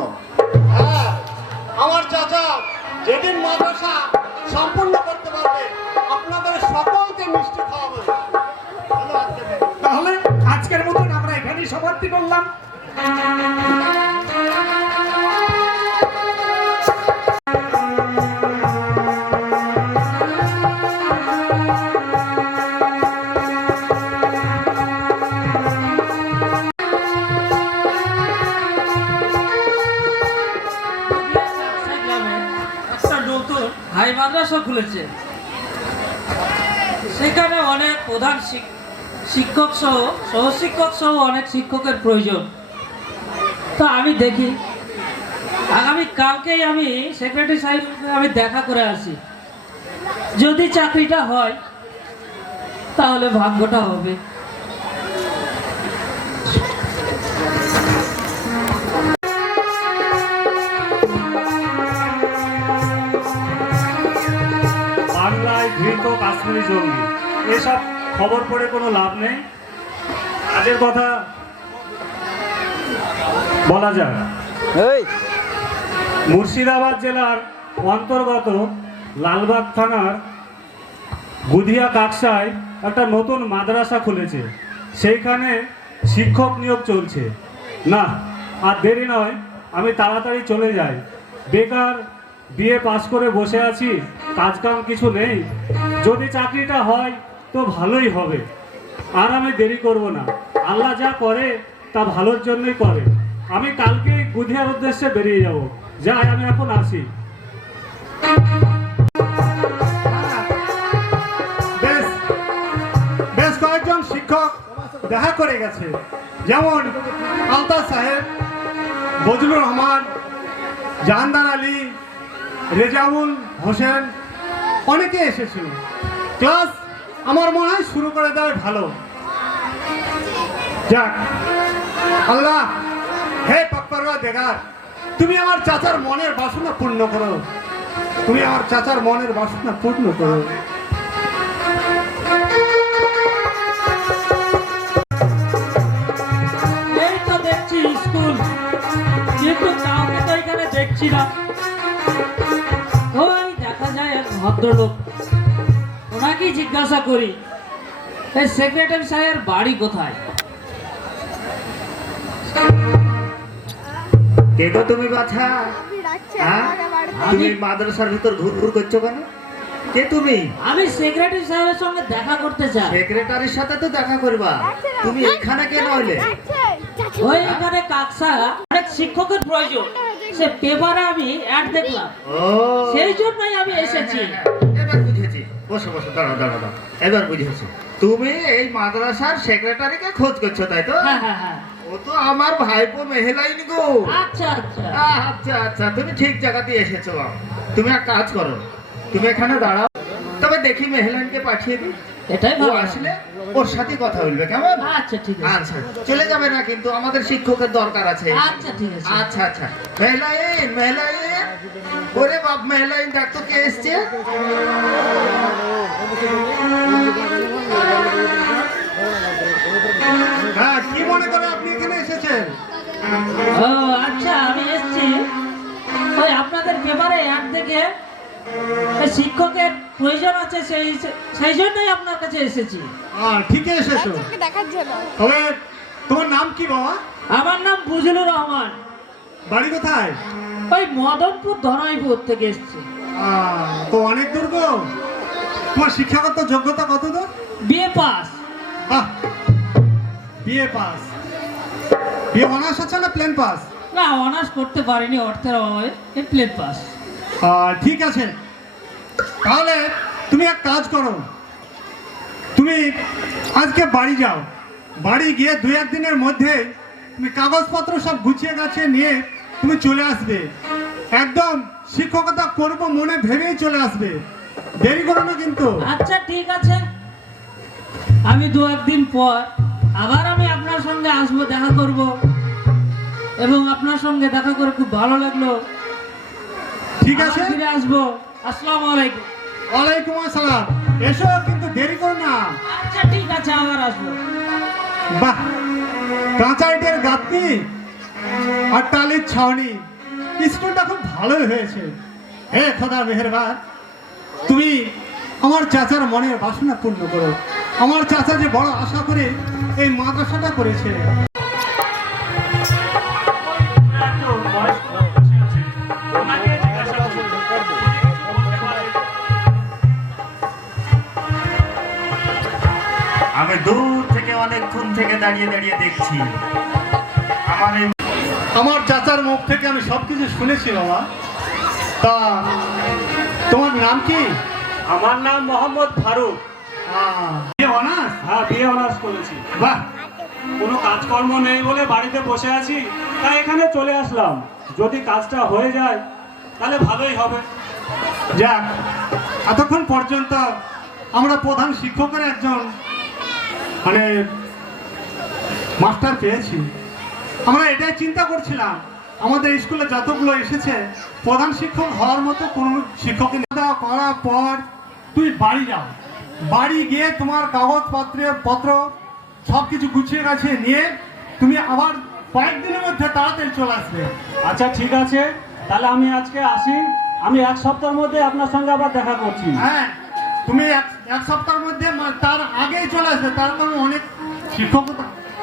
হ্যাঁ, আমার চাচা যেদিন মাদ্রাসা সম্পূর্ণ করতে পারবে আপনাদের সকলকে মিষ্টি খাওয়াবে। চলো আজকে থেকে। তাহলে আজকের মতন আমরা এখানেই সমাপ্তি করলাম। গ্রামে একটা নতুন হাই মাদ্রাসা খুলেছে, সেখানে অনেক প্রধান শিক্ষক সহ সহশিক্ষক সহ অনেক শিক্ষকের প্রয়োজন। তো আমি দেখি আগামী কালকেই আমি সেক্রেটারি সাহেবকে আমি দেখা করে আসি, যদি চাকরিটা হয় তাহলে ভাগ্যটা হবে। বাংলায় ধৃত কাশ্মীরি জঙ্গি, এসব খবর পড়ে কোনো লাভ নেই। কাজের কথা বলা যাক। মুর্শিদাবাদ জেলার অন্তর্গত লালবাগ থানার গুদিয়া কাকসায় একটা নতুন মাদ্রাসা খুলেছে, সেইখানে শিক্ষক নিয়োগ চলছে। না, আর দেরি নয়, আমি তাড়াতাড়ি চলে যাই। বেকার বিএ পাস করে বসে আছি, কাজকাম কিছু নেই। যদি চাকরিটা হয় তো ভালোই হবে। আর আমি দেরি করব না, আল্লাহ যা করে তা ভালোর জন্যই করে। আমি কালকে গুদিয়ার উদ্দেশ্যে বেরিয়ে যাব। যাই, আমি এখন আসি। বেশ বেশ কয়েকজন শিক্ষক দেখা করে গেছে, যেমন আলতাফ সাহেব, বজলুর রহমান, জাহানদার আলী, রেজাউল হোসেন, অনেকে এসেছিল। ক্লাস আমার মনে হয় শুরু করে দেওয়াই ভালো। যাক, আল্লাহ হে পাকপারওয়া দেগার, তুমি আমার চাচার মনের বাসনা পূর্ণ করো। তুমি আমার চাচার মনের বাসনা পূর্ণ করো। এই তো দেখছি স্কুল, কিন্তু কাউকে তো এখানে দেখছি না। ওই দেখা যায় এক ভদ্রলোক, ওনাকেই জিজ্ঞাসা করি এই সেক্রেটারি সাহেবের বাড়ি কোথায়। কে গো তুমি বাছা? হ্যাঁ? তুমি মাদ্রাসার ভিতর ঘুরঘুর করছো কেন? কে তুমি? আমি সেক্রেটারি সাহেবের সঙ্গে দেখা করতে চাই। সেক্রেটারির সাথে তো দেখা করবা, তুমি এখানে কেন হইলে? ওই এখানে কাকসা অনেক শিক্ষকের প্রয়োজন, সে পেপারে আমি অ্যাড দেখলাম, ও সেই জন্যই আমি এসেছি। এবার বুঝেছি। বসো বসো, দাঁড়াও দাঁড়াও দাঁড়াও। এবার বুঝেছি, তুমি এই মাদ্রাসার সেক্রেটারিকে খোঁজ করছো, তাই তো? হ্যাঁ হ্যাঁ হ্যাঁ। ও তো আমার ভাইপো মেহেলাইন গো। আচ্ছা আচ্ছা। আচ্ছা আচ্ছা, তুমি ঠিক জায়গাতেই এসেছো। তুমি এক কাজ করো, তুমি এখানে দাঁড়াও, তবে দেখি মেহেলাইনকে পাঠিয়ে দিই। এটাই ও ভালো। আসলে ওর সাথে কথা বলবে, কেমন? আচ্ছা ঠিক আছে। আচ্ছা, চলে যাবে না কিন্তু, আমাদের শিক্ষকের দরকার আছে। আচ্ছা ঠিক আছে। আচ্ছা আচ্ছা। মেহেলাইন, মেহেলাইন, ওরে বাপ মেহেলাইন, দেখ তো কে এসছে। হ্যাঁ, কি মনে করে আপনি এখানে এসেছেন? ও আচ্ছা, আমি এসেছি ওই আপনাদের পেপারে অ্যাড দেখে ওই শিক্ষকের প্রয়োজন আছে, সেই জন্যই আপনার কাছে এসেছি। ঠিকই এসেছো। তবে তোমার নাম কি বাবা? আমার নাম বুজলুর রহমান, বাড়ি কোথায়? ওই মদনপুর ধনাইপুর থেকে এসেছি। তো অনেক দূর গো। তোমার শিক্ষাগত যোগ্যতা কত দূর? BA pass. বাহ, বিএ পাস। বিএ অনার্স আছে না প্লেন পাস? না, অনার্স করতে পারিনি অর্থের অভাবে, প্লেন পাস। ঠিক আছে, তাহলে তুমি এক কাজ করো, তুমি আজকে বাড়ি যাও। বাড়ি গিয়ে 2-1 দিনের মধ্যে তুমি কাগজপত্র সব গুছিয়ে গাছিয়ে নিয়ে তুমি চলে আসবে। একদম শিক্ষকতা করবো মনে ভেবেই চলে আসবে, দেরি করো না কিন্তু। আচ্ছা ঠিক আছে, আমি 2-1 দিন পর আবার আমি আপনার সঙ্গে আসবো, দেখা করব, এবং আপনার সঙ্গে দেখা করে খুব ভালো লাগলো। ঠিক আছে, আবার ফিরে আসবো। আসসালামু আলাইকুম। ওয়ালাইকুম আসসালাম। এসো, কিন্তু দেরি করো না। আচ্ছা ঠিক আছে, আবার আসবো। বাহ, কাঁচা ইটের গাঁথনি আর টালির ছাউনি, স্কুলটা খুব ভালোই হয়েছে। হে খোদা মেহেরবান, তুমি আমার চাচার মনের বাসনা পূর্ণ করো। আমার চাচা যে বড় আশা করে এই মাদ্রাসাটা করেছে। আমি দূর থেকে অনেকক্ষণ থেকে দাঁড়িয়ে দাঁড়িয়ে দেখছি। আমার চাচার মুখ থেকে আমি সবকিছু শুনেছি বাবা। তা তোমার নাম কি? আমার নাম মোহাম্মদ ফারুক। BA honours? হ্যাঁ, বিএ অনার্স করেছি। বাহ, কোনো কাজকর্ম নেই বলে বাড়িতে বসে আছি, তাই এখানে চলে আসলাম। যদি কাজটা হয়ে যায় তাহলে ভালোই হবে। যাক, এতক্ষণ পর্যন্ত আমরা প্রধান শিক্ষকের একজন মানে মাস্টার পেয়েছি। আমরা এটাই চিন্তা করছিলাম, আমাদের স্কুলে যতগুলো এসেছে প্রধান শিক্ষক হওয়ার মতো কোনো শিক্ষক করার পর তুই বাড়ি যাও, বাড়ি গিয়ে তোমার পত্র সব কিছু গুছিয়ে গাছিয়ে নিয়ে তুমি আবার কয়েকদিনের মধ্যে তাড়াতাড়ি চলে আসবে। আচ্ছা ঠিক আছে, তাহলে আমি আজকে আসি, আমি 1 সপ্তাহের মধ্যে আপনার সঙ্গে আবার দেখা করছি। হ্যাঁ, তুমি এক সপ্তাহের মধ্যে তার আগেই চলে আসবে, তার কারণে অনেক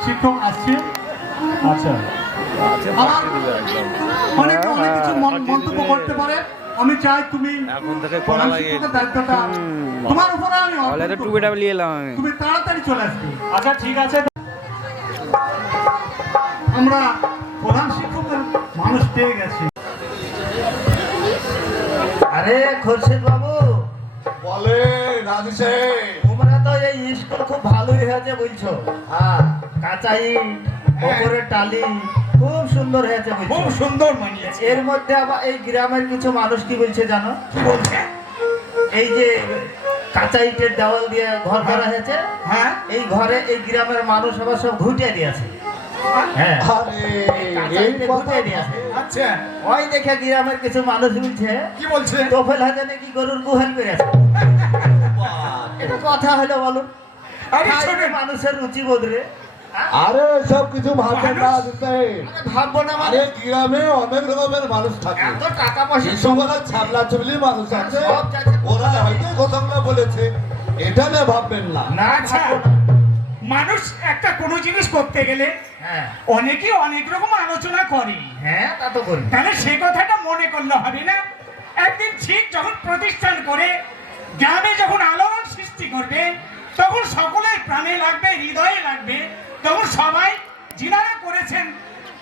শিক্ষক আসছে। আচ্ছা আবার অনেক কিছু মন্তব্য করতে পারে। আমি চাই তুমি প্রধান শিক্ষকের দায়িত্বটা তোমার উপরে আমি অর্পণ করব। তুমি তাড়াতাড়ি চলে আসবে। আচ্ছা ঠিক আছে। আমরা প্রধান শিক্ষকের মানুষ পেয়ে গেছি। আরে খোরশেদ বাবু, বলে রাজু সাহেব, তোমরা তো এই স্কুল খুব ভালোই হয়েছে বলছো। হ্যাঁ, কাঁচা ইট, ওপরে টালি, খুব সুন্দর হয়েছে বলছো। খুব সুন্দর মানিয়েছে। এর মধ্যে আবার এই গ্রামের কিছু মানুষ কি বলছে জানো? কি বলছে? এই যে কাঁচা ইটের দেওয়াল দিয়ে ঘর করা হয়েছে, হ্যাঁ, এই ঘরে এই গ্রামের মানুষ আবার সব ঘুটিয়ে দিয়েছে। হ্যাঁ, আরে কাঁচা এই ইটে কথা ঘুটিয়ে দিয়েছে। আচ্ছা, ওই দেখে গ্রামের কিছু মানুষ বলছে কি বলছে? তোফেল হাতে নাকি গরুর গুহাল করেছে। এটা কথা হলো বলো? আরে খাইতে শোনেন, মানুষের রুচি বদলে আরে সব কিছু ভাববেন না রাজু সাহেব। ভাববো না মানে আরে গ্রামে অনেক রকমের মানুষ থাকে, এত টাকা পয়সা কিছু বলা ছাবলা চুবলি মানুষ আছে, সব জায়গায় ওরা হয়তো কথাগুলো বলেছে, এটা না ভাববেন না। না আচ্ছা, ভাববো না। মানুষ একটা কোনো জিনিস করতে গেলে হ্যাঁ অনেকে অনেক রকম আলোচনা করে, হ্যাঁ, তা তো করি। তাহলে সে কথাটা মনে করলে হবে না। একদিন ঠিক যখন প্রতিষ্ঠান করে গ্রামে যখন আলোড়ন সৃষ্টি করবে, তখন সকলের প্রাণে লাগবে, হৃদয়ে লাগবে, তখন সবাই যিনারা করেছেন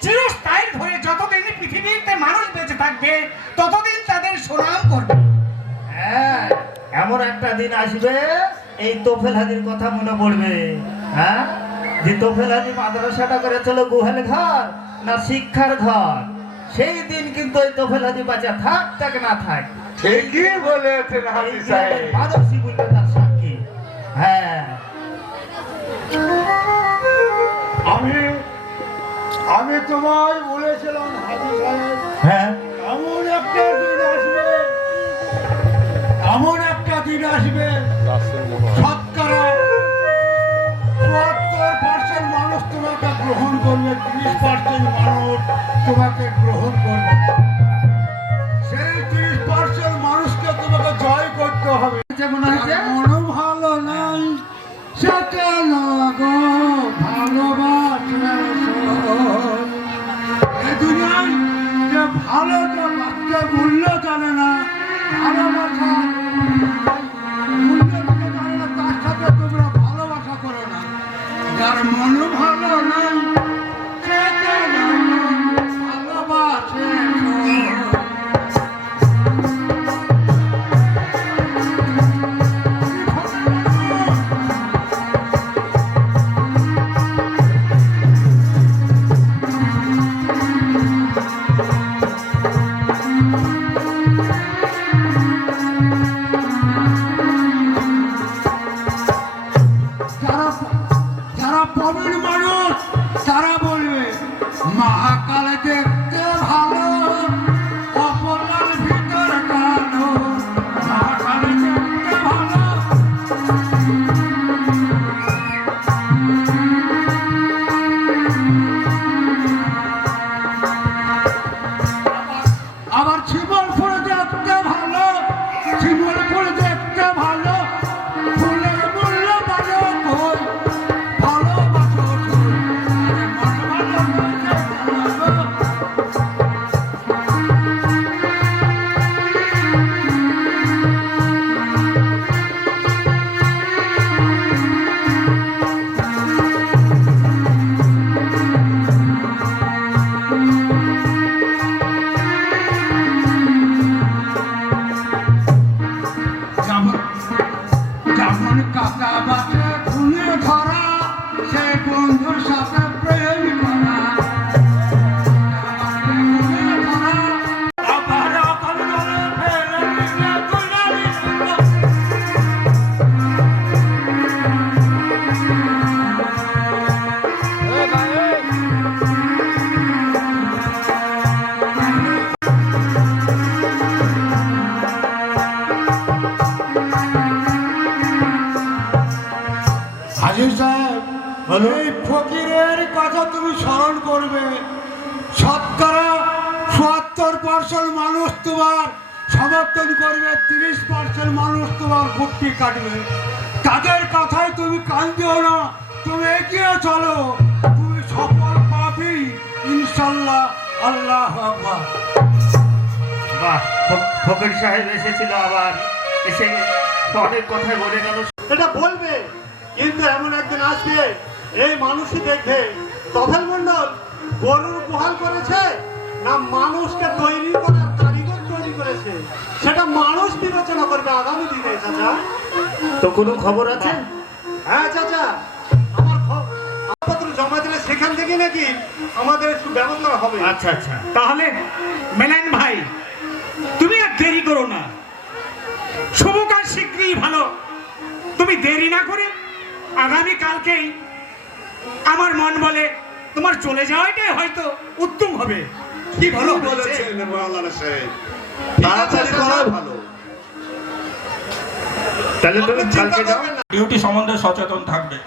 চিরস্থায়ী ধরে যতদিন পৃথিবীতে মানুষ বেঁচে থাকবে ততদিন তাদের সুনাম করবে। হ্যাঁ, এমন একটা দিন আসবে এই তোফেল হাজির কথা মনে পড়বে। হ্যাঁ, যে তোফেল হাজি মাদ্রাসাটা করেছিল গুহাল ঘর না শিক্ষার ঘর, সেই দিন কিন্তু ওই তোফেল হাজি বাঁচা থাক থাক না থাক, ঠিকই বলেছেন এই হাজি গ্রামের সাহেব। মানুষই বলবে তার সাক্ষী। হ্যাঁ, আমি তোমায় বলেছিলাম হাজি সাহেব, হ্যাঁ, এমন একটা দিন আসবে, এমন একটা দিন আসবে, শতকরা ৭৪% মানুষ তোমাকে গ্রহণ করবে, ৩০% মানুষ তোমাকে গ্রহণ করবে। সেই ৩০% মানুষকে তোমাকে জয় করতে হবে। যেমন হয়েছে মন ভালো নাই সেটা লাগো ভালোবাসা এ দুনিয়ায় যে ভালো যে বাচ্চা মূল্য জানে না, ভালোবাসা মূল্য যে জানে না, তার সাথে তোমরা ভালোবাসা করো না। যার মন ভালো নাই সেটা লাগো ভালোবাসে যারা প্রবীণ মানুষ তারা বলবে মহাকালে দেখতে ভালো, অপরার ভিতর কালো, মহাকালে দেখতে ভালো। আবার শিমলপুরে দেখতে ভালো, শিমলপুরে দেখতে ভালো, ফুলের মূল্য ভালো কই, ভালোবাসো কই, আরে মন ভালো নয় যে ভালো। যেমন কাকা বাসে খুনে ধরা, সে বন্ধুর সাথে প্রেম করা। খুনে ধরা, আবার আবার বলে ফেলে দিলে দুলারি দিল। হাজির সাহেব, এই ফকিরের কথা তুমি স্মরণ করবে। শতকরা ৭০% মানুষ তোমার সমর্থন করবে, ৩০% মানুষ তোমার বুকটি কাটবে। তাদের কথায় তুমি কান দিও না, তুমি এগিয়ে চলো, তুমি সফল পাবি ইনশাল্লাহ। আল্লাহ আকবার। বাহ, ফকির সাহেব এসেছিল, আবার এসে অনেক কথাই বলে গেল। এটা বলবে, কিন্তু এমন একদিন আসবে এই মানুষই দেখবে তফেল মণ্ডল গরুর গুহাল করেছে না মানুষকে তৈরি করার কারিগর তৈরি করেছে, সেটা মানুষ বিবেচনা করবে আগামী দিনে। চাচা, তো কোনো খবর আছে? হ্যাঁ চাচা, আমার পত্র জমা দিলে সেখান থেকে নাকি আমাদের একটু ব্যবস্থা হবে। আচ্ছা আচ্ছা, তাহলে মেলাইন ভাই, তুমি আর দেরি করো না, শুভ কাজ শীঘ্রই ভালো। তুমি দেরি না করে আগামী কালকেই, আমার মন বলে তোমার চলে যাওয়াটাই হয়তো উত্তম হবে। কি ভালো বলেছেন মাওলানা সাহেব, তাড়াতাড়ি করা ভালো। তাহলে তুমি আপনি চিন্তা কালকে যাও। করবেন না। ডিউটি সম্বন্ধে সচেতন থাকবে।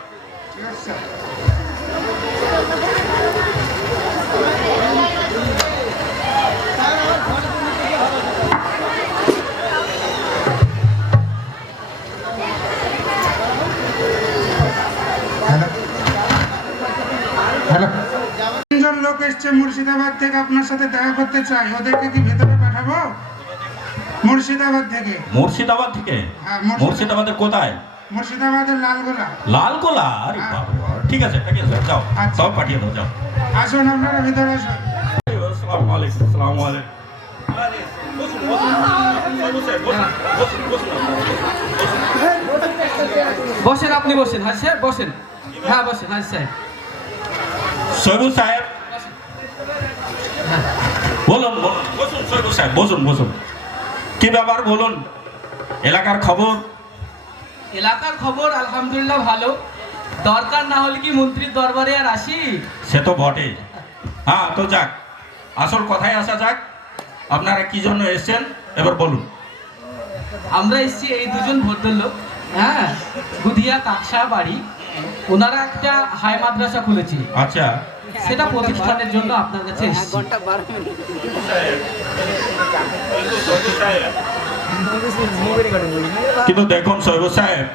তিনজন লোক এসছে মুর্শিদাবাদ থেকে, আপনার সাথে দেখা করতে চাই। ওদেরকে কি ভেতরে পাঠাবো? মুর্শিদাবাদ থেকে। মুর্শিদাবাদ থেকে? হ্যাঁ, মুর্শিদাবাদের কোথায়? মুর্শিদাবাদের লালগোলা। লালগোলা? আরে বাবা, ঠিক আছে ঠিক আছে, যাও আচ্ছা। সব পাঠিয়ে দাও, যাও। আসুন, আপনারা ভিতরে আসুন। আসসালামু আলাইকুম। আসসালামু আলাইকুম। বসেন, আপনি বসেন। হ্যাঁ স্যার বসেন। হ্যাঁ বসেন। হ্যাঁ স্যার সৈবুল সাহেব বলুন, বসুন সৈবুল সাহেব, বসুন বসুন। কি ব্যাপার বলুন, এলাকার খবর? এলাকার খবর আলহামদুলিল্লাহ ভালো। দরকার না হলে কি মন্ত্রীর দরবারে আর আসি? সে তো বটে। হ্যাঁ, তো যাক, আসল কথায় আসা যাক। আপনারা কি জন্য এসেছেন এবার বলুন। আমরা এসেছি এই দুজন ভদ্রলোক, হ্যাঁ, গুদিয়া কাকসা বাড়ি, ওনারা একটা হাই মাদ্রাসা খুলেছে, আচ্ছা, সেটা প্রতিষ্ঠানের জন্য আপনার কাছে এসেছি। কিন্তু দেখুন সৈবুল সাহেব,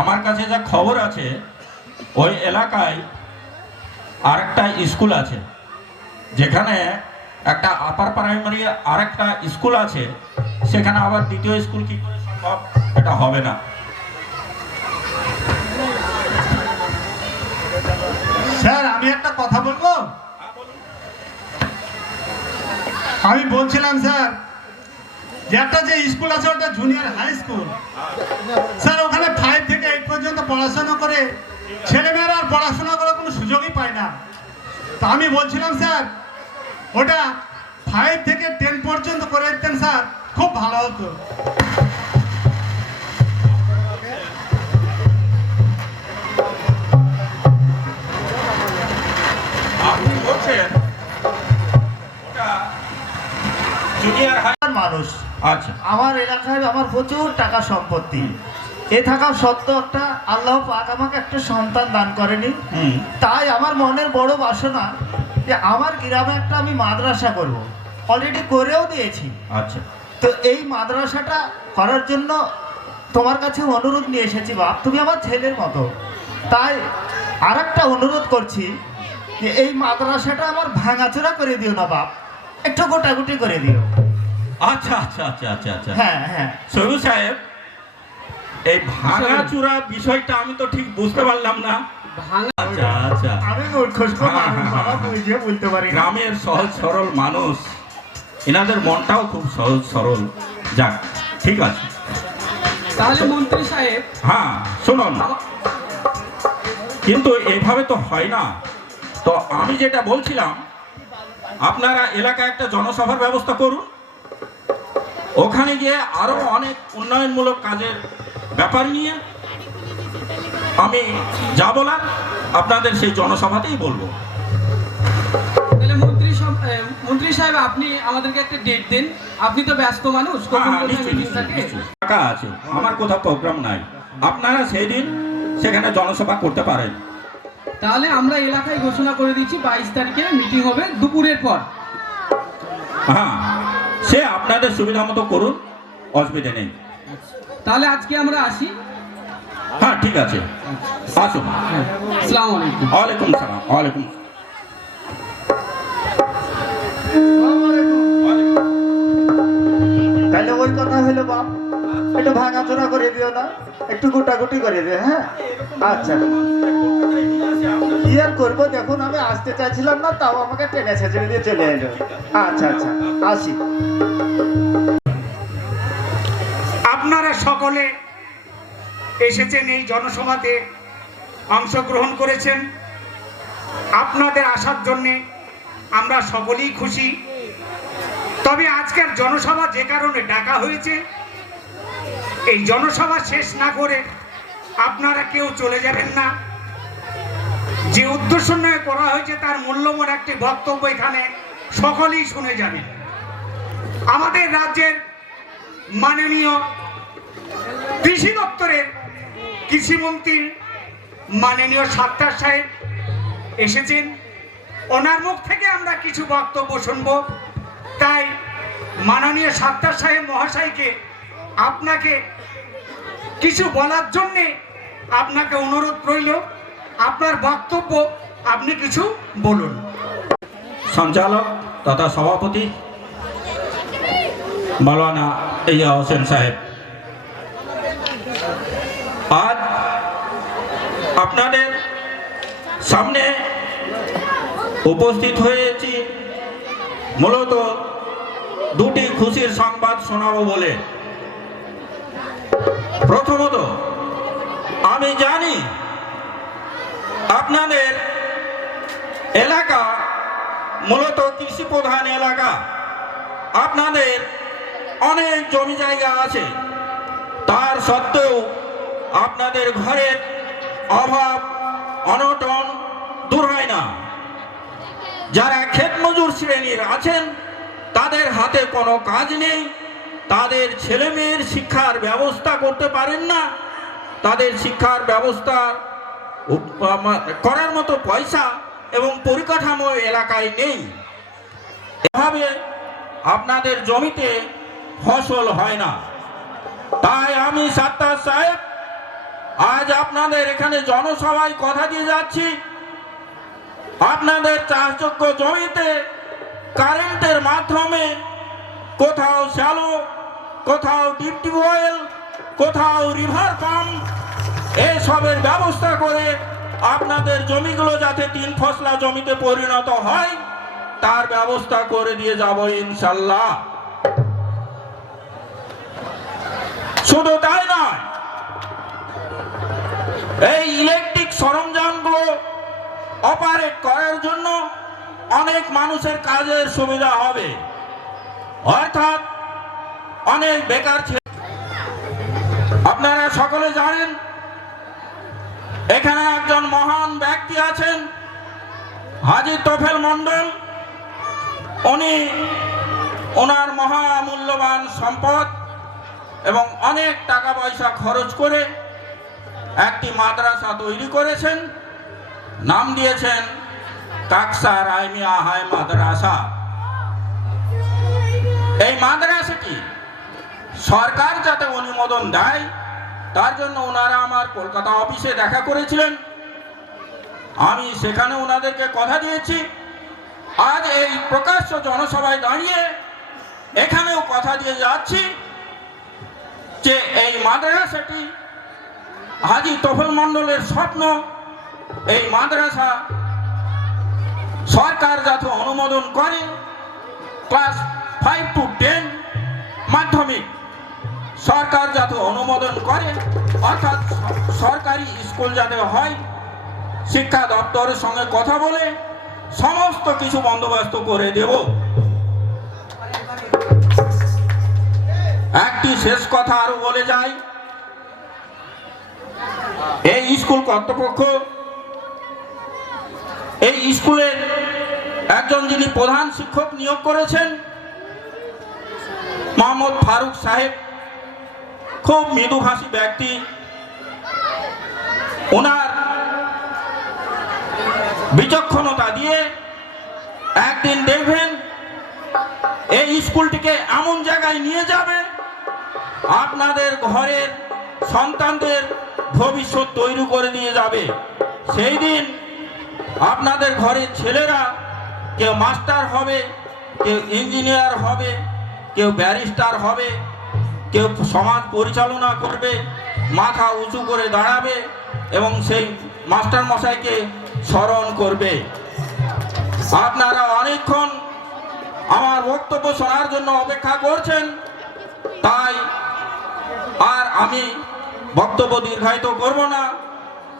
আমার কাছে যা খবর আছে, ওই এলাকায় আরেকটা স্কুল আছে, যেখানে একটা আপার প্রাইমারি আরেকটা স্কুল আছে, সেখানে আবার দ্বিতীয় স্কুল কি করে সম্ভব? এটা হবে না। স্যার, আমি একটা কথা বলবো। আমি বলছিলাম স্যার, যে একটা যে স্কুল আছে ওটা জুনিয়র হাই স্কুল স্যার, ওখানে 5 থেকে 8 পর্যন্ত পড়াশোনা করে ছেলেমেয়েরা আর পড়াশোনা করার কোনো সুযোগই পায় না। তো আমি বলছিলাম স্যার, ওটা 5 থেকে 10 পর্যন্ত করে দিতেন স্যার, খুব ভালো হতো। আপনি বলছেন ওটা জুনিয়র হাই? মানুষ, আচ্ছা, আমার এলাকায় আমার প্রচুর টাকা সম্পত্তি, এ থাকা সত্ত্বেও একটা আল্লাহ পাক আমাকে একটা সন্তান দান করেনি। হুম, তাই আমার মনের বড় বাসনা যে আমার গ্রামে একটা আমি মাদ্রাসা করব, অলরেডি করেও দিয়েছি। আচ্ছা, তো এই মাদ্রাসাটা করার জন্য তোমার কাছে অনুরোধ নিয়ে এসেছি বাপ, তুমি আমার ছেলের মতো। তাই আর একটা অনুরোধ করছি যে এই মাদ্রাসাটা আমার ভাঙাচোরা করে দিও না বাপ, একটু গোটাগুটি করে দিও। আচ্ছা আচ্ছা আচ্ছা আচ্ছা আচ্ছা। হ্যাঁ হ্যাঁ, সৈবুল সাহেব, এই ভাঙাচুরা বিষয়টা আমি তো ঠিক বুঝতে পারলাম না। ভাঙা আচ্ছা আচ্ছা, আমি উৎকৃষ্ট মানুষ বাবা, বুঝিয়ে বলতে পারি না। গ্রামের সহজ সরল মানুষ, এনাদের মনটাও খুব সহজ সরল। যাক, ঠিক আছে। তাহলে মন্ত্রী সাহেব, হ্যাঁ শুনুন, কিন্তু এইভাবে তো হয় না। তো আমি যেটা বলছিলাম, আপনারা এলাকায় একটা জনসভার ব্যবস্থা করুন, ওখানে গিয়ে আরো অনেক উন্নয়নমূলক কাজের ব্যাপার নিয়ে আমি যা বলার আপনাদের সেই জনসভাতেই বলবো। তাহলে মন্ত্রী সাহেব আপনি আমাদেরকে একটা ডেট দিন। আপনি তো ব্যস্ত মানুষ, কখন হ্যাঁ, কোথায় নিশ্চয়ই, মিটিং থাকে। নিশ্চয়ই। টাকা আছে, আমার কোথাও প্রোগ্রাম নাই। আপনারা সেই দিন সেখানে জনসভা করতে পারেন। তাহলে আমরা এলাকায় ঘোষণা করে দিচ্ছি 22 তারিখে মিটিং হবে দুপুরের পর। হ্যাঁ, সে আপনাদের সুবিধা মতো করুন, অসুবিধা নেই। তাহলে আজকে আমরা আসি। হ্যাঁ, ঠিক আছে, আসুন। আসসালামু আলাইকুম। ওয়ালাইকুম সালাম। ওয়ালাইকুম। তাহলে ওই কথা হলো বাপ, একটু ভাঙাচোরা করে দিও না, একটু গোটাগুটি করে দিও। হ্যাঁ, আচ্ছা। কি আর করবো, দেখুন আমি আসতে চাইছিলাম না, তাও আমাকে টেনে ছেঁচড়ে দিয়ে চলে এলো। আচ্ছা আচ্ছা, আসি। আপনারা সকলে এসেছেন এই জনসভাতে, অংশগ্রহণ করেছেন। আপনাদের আসার জন্যে আমরা সকলেই খুশি। তবে আজকের জনসভা যে কারণে ডাকা হয়েছে, এই জনসভা শেষ না করে আপনারা কেউ চলে যাবেন না। যে উদ্দেশ্য নিয়ে করা হয়েছে তার মূল্যবান একটি বক্তব্য এখানে সকলেই শুনে যাবেন। আমাদের রাজ্যের মাননীয় কৃষি দপ্তরের কৃষিমন্ত্রী মাননীয় সাত্তার সাহেব এসেছেন। ওনার মুখ থেকে আমরা কিছু বক্তব্য শুনব। তাই মাননীয় সাত্তার সাহেব মহাশয়কে আপনাকে কিছু বলার জন্যে আপনাকে অনুরোধ রইল, আপনার বক্তব্য আপনি কিছু বলুন। সঞ্চালক তথা সভাপতি মাওলানা ইয়া হোসেন সাহেব, আজ আপনাদের সামনে উপস্থিত হয়েছি মূলত দুটি খুশির সংবাদ শোনাবো বলে। প্রথমত, আমি জানি আপনাদের এলাকা মূলত কৃষি প্রধান এলাকা, আপনাদের অনেক জমি জায়গা আছে, তার সত্ত্বেও আপনাদের ঘরের অভাব অনটন দূর হয় না। যারা ক্ষেত মজুর শ্রেণীর আছেন তাদের হাতে কোনো কাজ নেই, তাদের ছেলেমেয়ের শিক্ষার ব্যবস্থা করতে পারেন না, তাদের শিক্ষার ব্যবস্থা করার মতো পয়সা এবং পরিকাঠামো এলাকায় নেই। এভাবে আপনাদের জমিতে ফসল হয় না। তাই আমি সাত্তার সাহেব আজ আপনাদের এখানে জনসভায় কথা দিয়ে যাচ্ছি, আপনাদের চাষযোগ্য জমিতে কারেন্টের মাধ্যমে কোথাও শ্যালো, কোথাও ডিপ টিউবওয়েল, কোথাও রিভার পাম্প, এসবের ব্যবস্থা করে আপনাদের জমিগুলো যাতে 3 ফসলা জমিতে পরিণত হয় তার ব্যবস্থা করে দিয়ে যাব ইনশাল্লাহ। শুধু তাই নয়, এই ইলেকট্রিক সরঞ্জামগুলো অপারেট করার জন্য অনেক মানুষের কাজের সুবিধা হবে, অর্থাৎ অনেক বেকার ছেলে। আপনারা সকলে জানেন এখানে একজন মহান ব্যক্তি আছেন হাজী তোফেল মন্ডল। উনি ওনার মহামূল্যবান সম্পদ এবং অনেক টাকা পয়সা খরচ করে একটি মাদ্রাসা তৈরি করেছেন, নাম দিয়েছেন কাকসা রাইমিয়া হাই মাদ্রাসা। এই মাদ্রাসাটি সরকার যাতে অনুমোদন দেয় তার জন্য ওনারা আমার কলকাতা অফিসে দেখা করেছিলেন, আমি সেখানে ওনাদেরকে কথা দিয়েছি। আজ এই প্রকাশ্য জনসভায় দাঁড়িয়ে এখানেও কথা দিয়ে যাচ্ছি যে এই মাদ্রাসাটি হাজী তোফেল মন্ডলের স্বপ্ন, এই মাদ্রাসা সরকার যাতে অনুমোদন করে, ক্লাস 5 to 10 মাধ্যমিক সরকার যাতে অনুমোদন করে, অর্থাৎ সরকারি স্কুল যাতে হয়, শিক্ষা দপ্তরের সঙ্গে কথা বলে সমস্ত কিছু বন্দোবস্ত করে দেব। একটি শেষ কথা আরো বলে যাই, এই স্কুল কর্তৃপক্ষ, এই স্কুলের একজন যিনি প্রধান শিক্ষক নিয়োগ করেছেন মোহাম্মদ ফারুক সাহেব, খুব মৃদুভাষী ব্যক্তি, ওনার বিচক্ষণতা দিয়ে একদিন দেখবেন এই স্কুলটিকে এমন জায়গায় নিয়ে যাবে, আপনাদের ঘরের সন্তানদের ভবিষ্যৎ তৈরি করে দিয়ে যাবে। সেই দিন আপনাদের ঘরের ছেলেরা কেউ মাস্টার হবে, কেউ ইঞ্জিনিয়ার হবে, কেউ ব্যারিস্টার হবে, কেউ সমাজ পরিচালনা করবে, মাথা উঁচু করে দাঁড়াবে এবং সেই মাস্টার মশাইকে স্মরণ করবে। আপনারা অনেকক্ষণ আমার বক্তব্য শোনার জন্য অপেক্ষা করছেন, তাই আর আমি বক্তব্য দীর্ঘায়িত করব না।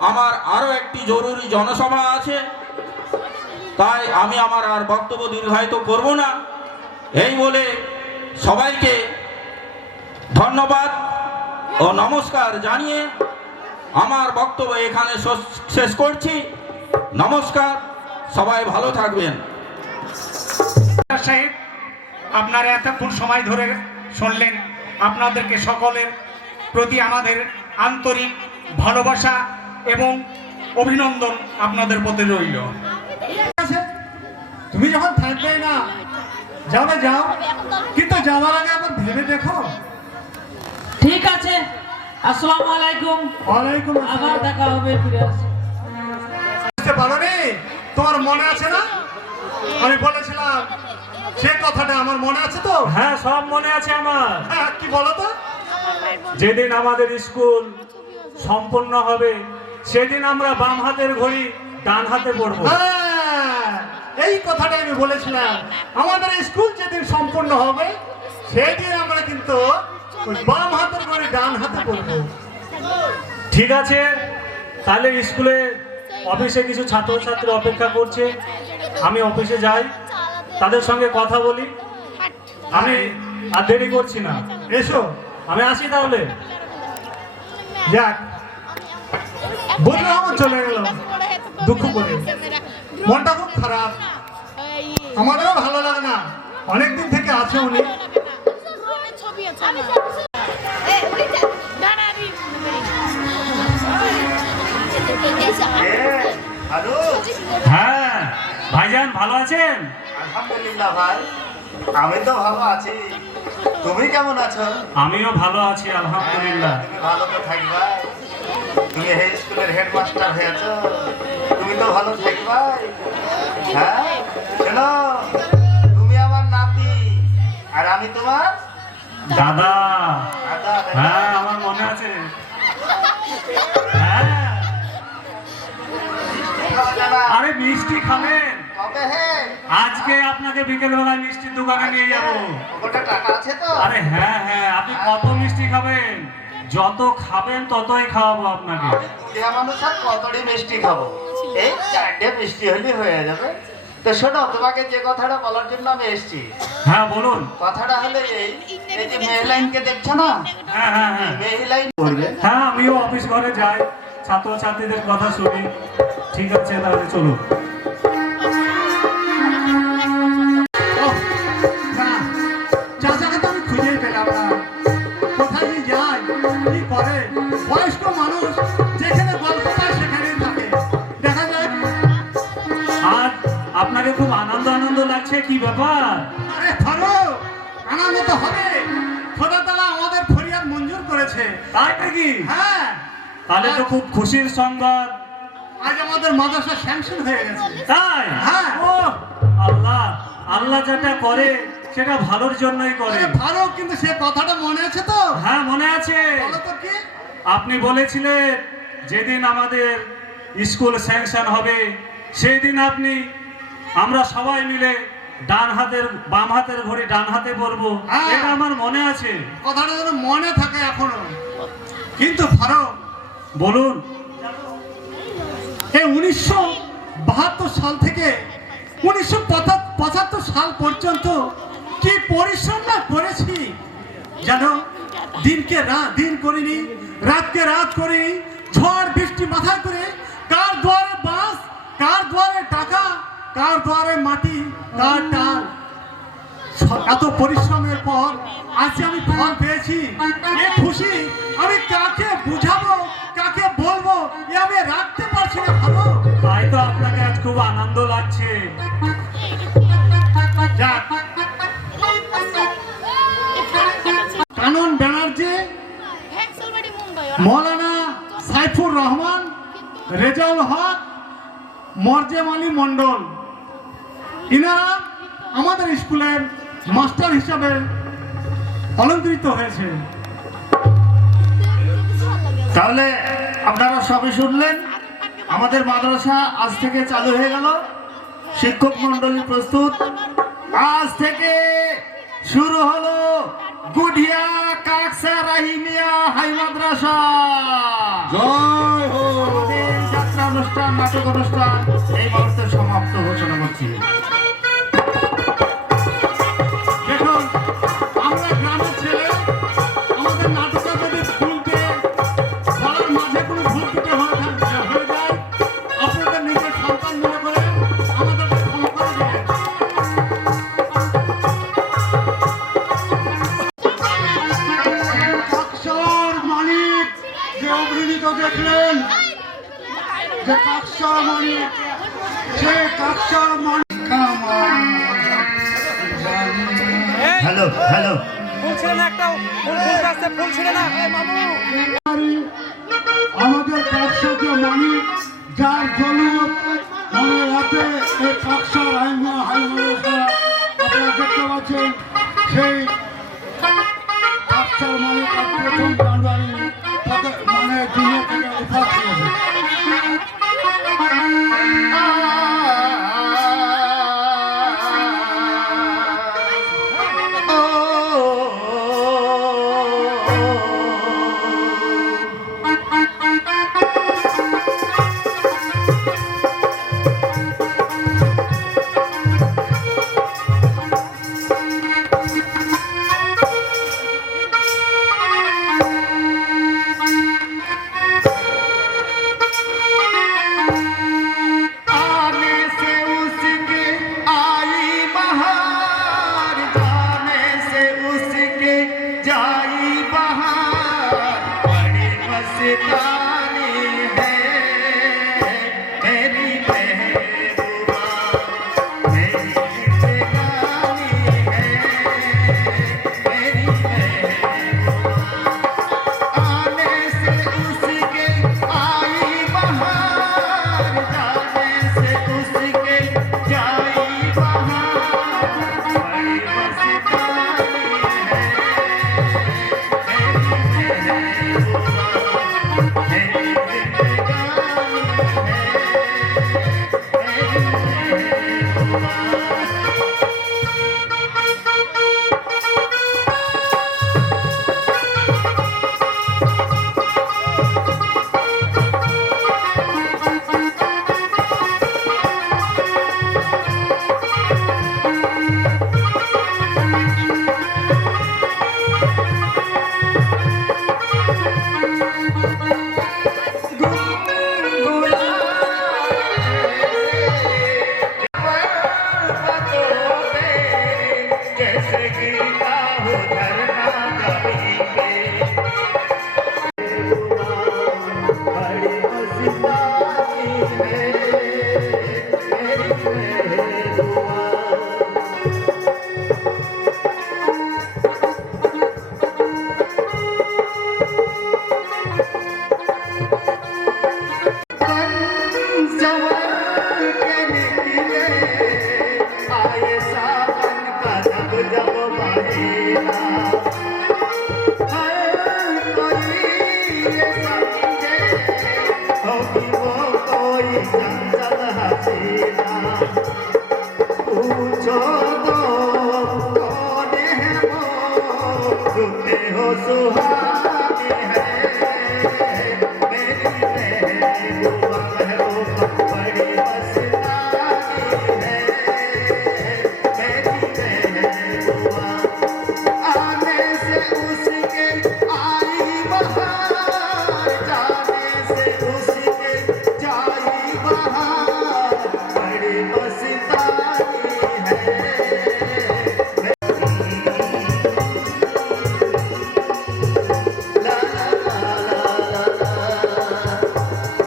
আমার আরও একটি জরুরি জনসভা আছে, তাই আমি আমার আর বক্তব্য দীর্ঘায়িত করব না। এই বলে সবাইকে ধন্যবাদ ও নমস্কার জানিয়ে আমার বক্তব্য এখানে শেষ করছি। নমস্কার, সবাই ভালো থাকবেন। সাহেব, আপনারা এতক্ষণ সময় ধরে শুনলেন। আপনাদেরকে সকলের প্রতি আমাদের আন্তরিক ভালোবাসা এবং অভিনন্দন আপনাদের প্রতি রইল। তুমি যখন থাকবে না, যাবে যাও, কিন্তু যাওয়ার আগে আবার ভেবে দেখো। ঠিক আছে, আসসালামু আলাইকুম। ওয়ালাইকুম আবার আসসালাম। দেখা হবে, ফিরে আসি। বুঝতে পারো নি? তোমার মনে আছে না আমি বলেছিলাম সে কথাটা? আমার মনে আছে তো? হ্যাঁ, সব মনে আছে আমার। হ্যাঁ, কি বলো তো? যেদিন আমাদের স্কুল সম্পূর্ণ হবে সেদিন আমরা বাম হাতের ঘড়ি ডান হাতে পড়বো। হ্যাঁ, এই কথাটা আমি বলেছিলাম। আমাদের স্কুল যেদিন সম্পূর্ণ হবে সেদিন আমরা কিন্তু ওই বাম হাতের ঘড়ি ডান হাতে পড়বো। ঠিক আছে, তাহলে স্কুলে অফিসে কিছু ছাত্রছাত্রী অপেক্ষা করছে, আমি অফিসে যাই, তাদের সঙ্গে কথা বলি। আমি আর দেরি করছি না, এসো, আমি আসি তাহলে। যাক, বুঝলাম আমার চলে গেল দুঃখ করে, মনটা খুব খারাপ, আমাদেরও ভালো লাগে না। অনেকদিন থেকে আছে উনি। হ্যাঁ ভাইজান, ভালো আছেন? আলহামদুলিল্লাহ ভাই, আমি তো ভালো আছি। তুমি কেমন আছো? আমিও ভালো আছি আলহামদুলিল্লাহ। তুমি ভালো তো থাকবা, তুমি এই স্কুলের হেডমাস্টার হয়েছো, তুমি তো ভালো থাকবা। হ্যাঁ শোনো, তুমি আমার নাতি আর আমি তোমার দাদা। দাদা। হ্যাঁ, আমার মনে আছে। হ্যাঁ, আরে মিষ্টি খাবেন? কবে? হ্যাঁ, আজকে আপনাকে বিকেল বেলায় মিষ্টির দোকানে নিয়ে যাবো। ওটা টাকা আছে তো? আরে হ্যাঁ হ্যাঁ, আপনি কত মিষ্টি খাবেন? যত খাবেন ততই খাওয়াবো আপনাকে। দুনিয়া মানুষ আর কতটি মিষ্টি খাবো? এই 4টে মিষ্টি হলে হয়ে যাবে। তো শোনো, তোমাকে যে কথাটা বলার জন্য আমি এসেছি। হ্যাঁ বলুন। কথাটা হলো এই যে মেহলাইনকে দেখছো না? হ্যাঁ হ্যাঁ হ্যাঁ মেহলাইন পড়বে। হ্যাঁ, আমিও অফিস ঘরে যাই, ছাত্রছাত্রীদের কথা শুনি। ঠিক আছে, তাহলে চলুন। চাচাকে তো আমি খুঁজেই পেলাম না, কোথায় যে যায়, কি করে? বয়স্ক মানুষ, যেখানে গল্প পায় সেখানেই থাকে। দেখা যায়। আর আপনাকে খুব আনন্দ আনন্দ লাগছে, কি ব্যাপার? আরে ধরো, আনন্দ তো হবে, খোদা তাআলা আমাদের ফরিয়াদ মঞ্জুর করেছে। তাই নাকি? হ্যাঁ, তাহলে তো খুব খুশির সংবাদ। আজ আমাদের মাদ্রাসা স্যাংশন হয়ে গেছে। তাই? হ্যাঁ। ও আল্লাহ, আল্লাহ যেটা করে সেটা ভালোর জন্যই করে। আরে ভালো, কিন্তু সে কথাটা মনে আছে তো? হ্যাঁ মনে আছে। বলো তো কি? আপনি বলেছিলেন যেদিন আমাদের স্কুল স্যাংশন হবে সেই দিন আমরা সবাই মিলে বাম হাতের ঘড়ি ডান হাতে পড়বো। হ্যাঁ। এটা আমার মনে আছে। কথাটা যেন মনে থাকে এখনো। কিন্তু ফারুক, বলুন। এই 1972 সাল থেকে 1975 সাল পর্যন্ত কি পরিশ্রম না করেছি জানো? দিন করিনি, রাতকে রাত করিনি, ঝড় বৃষ্টি মাথায় করে, কার দুয়ারে বাঁশ, কার দুয়ারে টাকা, কার দুয়ারে মাটি, কার টাল। এত পরিশ্রমের পর আজকে আমি ফল পেয়েছি। এ খুশি আমি কাকে বুঝাবো, কাকে বলবো, এ আমি মৌলানা সাইফুর রহমান, রেজাউল হক, মরজেম আলী মণ্ডল, ইনারা আমাদের স্কুলের মাস্টার হিসাবে অলঙ্কৃত হয়েছে। তাহলে আপনারা সবই শুনলেন, আমাদের মাদ্রাসা আজ থেকে চালু হয়ে গেল। শিক্ষক মন্ডলী প্রস্তুত। আজ থেকে শুরু হলো গুডিয়া কাকসা রাহিমিয়া হাই মাদ্রাসা। জয় হো। আমাদের যাত্রা অনুষ্ঠান, নাটক অনুষ্ঠান এই মুহূর্তে সমাপ্ত ঘোষণা করছি। দেখুন, আমরা গ্রামের ছেলে, আমাদের নাটকের যদি ভুলতে বলার মাঝে কোনো ভুল ত্রুটি হয়ে যায়, আপনাদের নিজের সন্তান মনে করে আমাদেরকে ক্ষমা করে দেবেন। কাকসার মালিক যে অভিনীত দেখলেন, যে কাকসার মালিক, সে কাকসার মালিক হ্যালো হ্যালো, আমাদের কাকসা যে মালিক, যার জন্য মানে রাতে এই কাকসার হাইমাদ্রাসা আপনারা দেখতে পাচ্ছেন, সেই কাকসার মালিক প্রথম জানুয়ারি মানে দুনিয়া থেকে উঠা ছিল।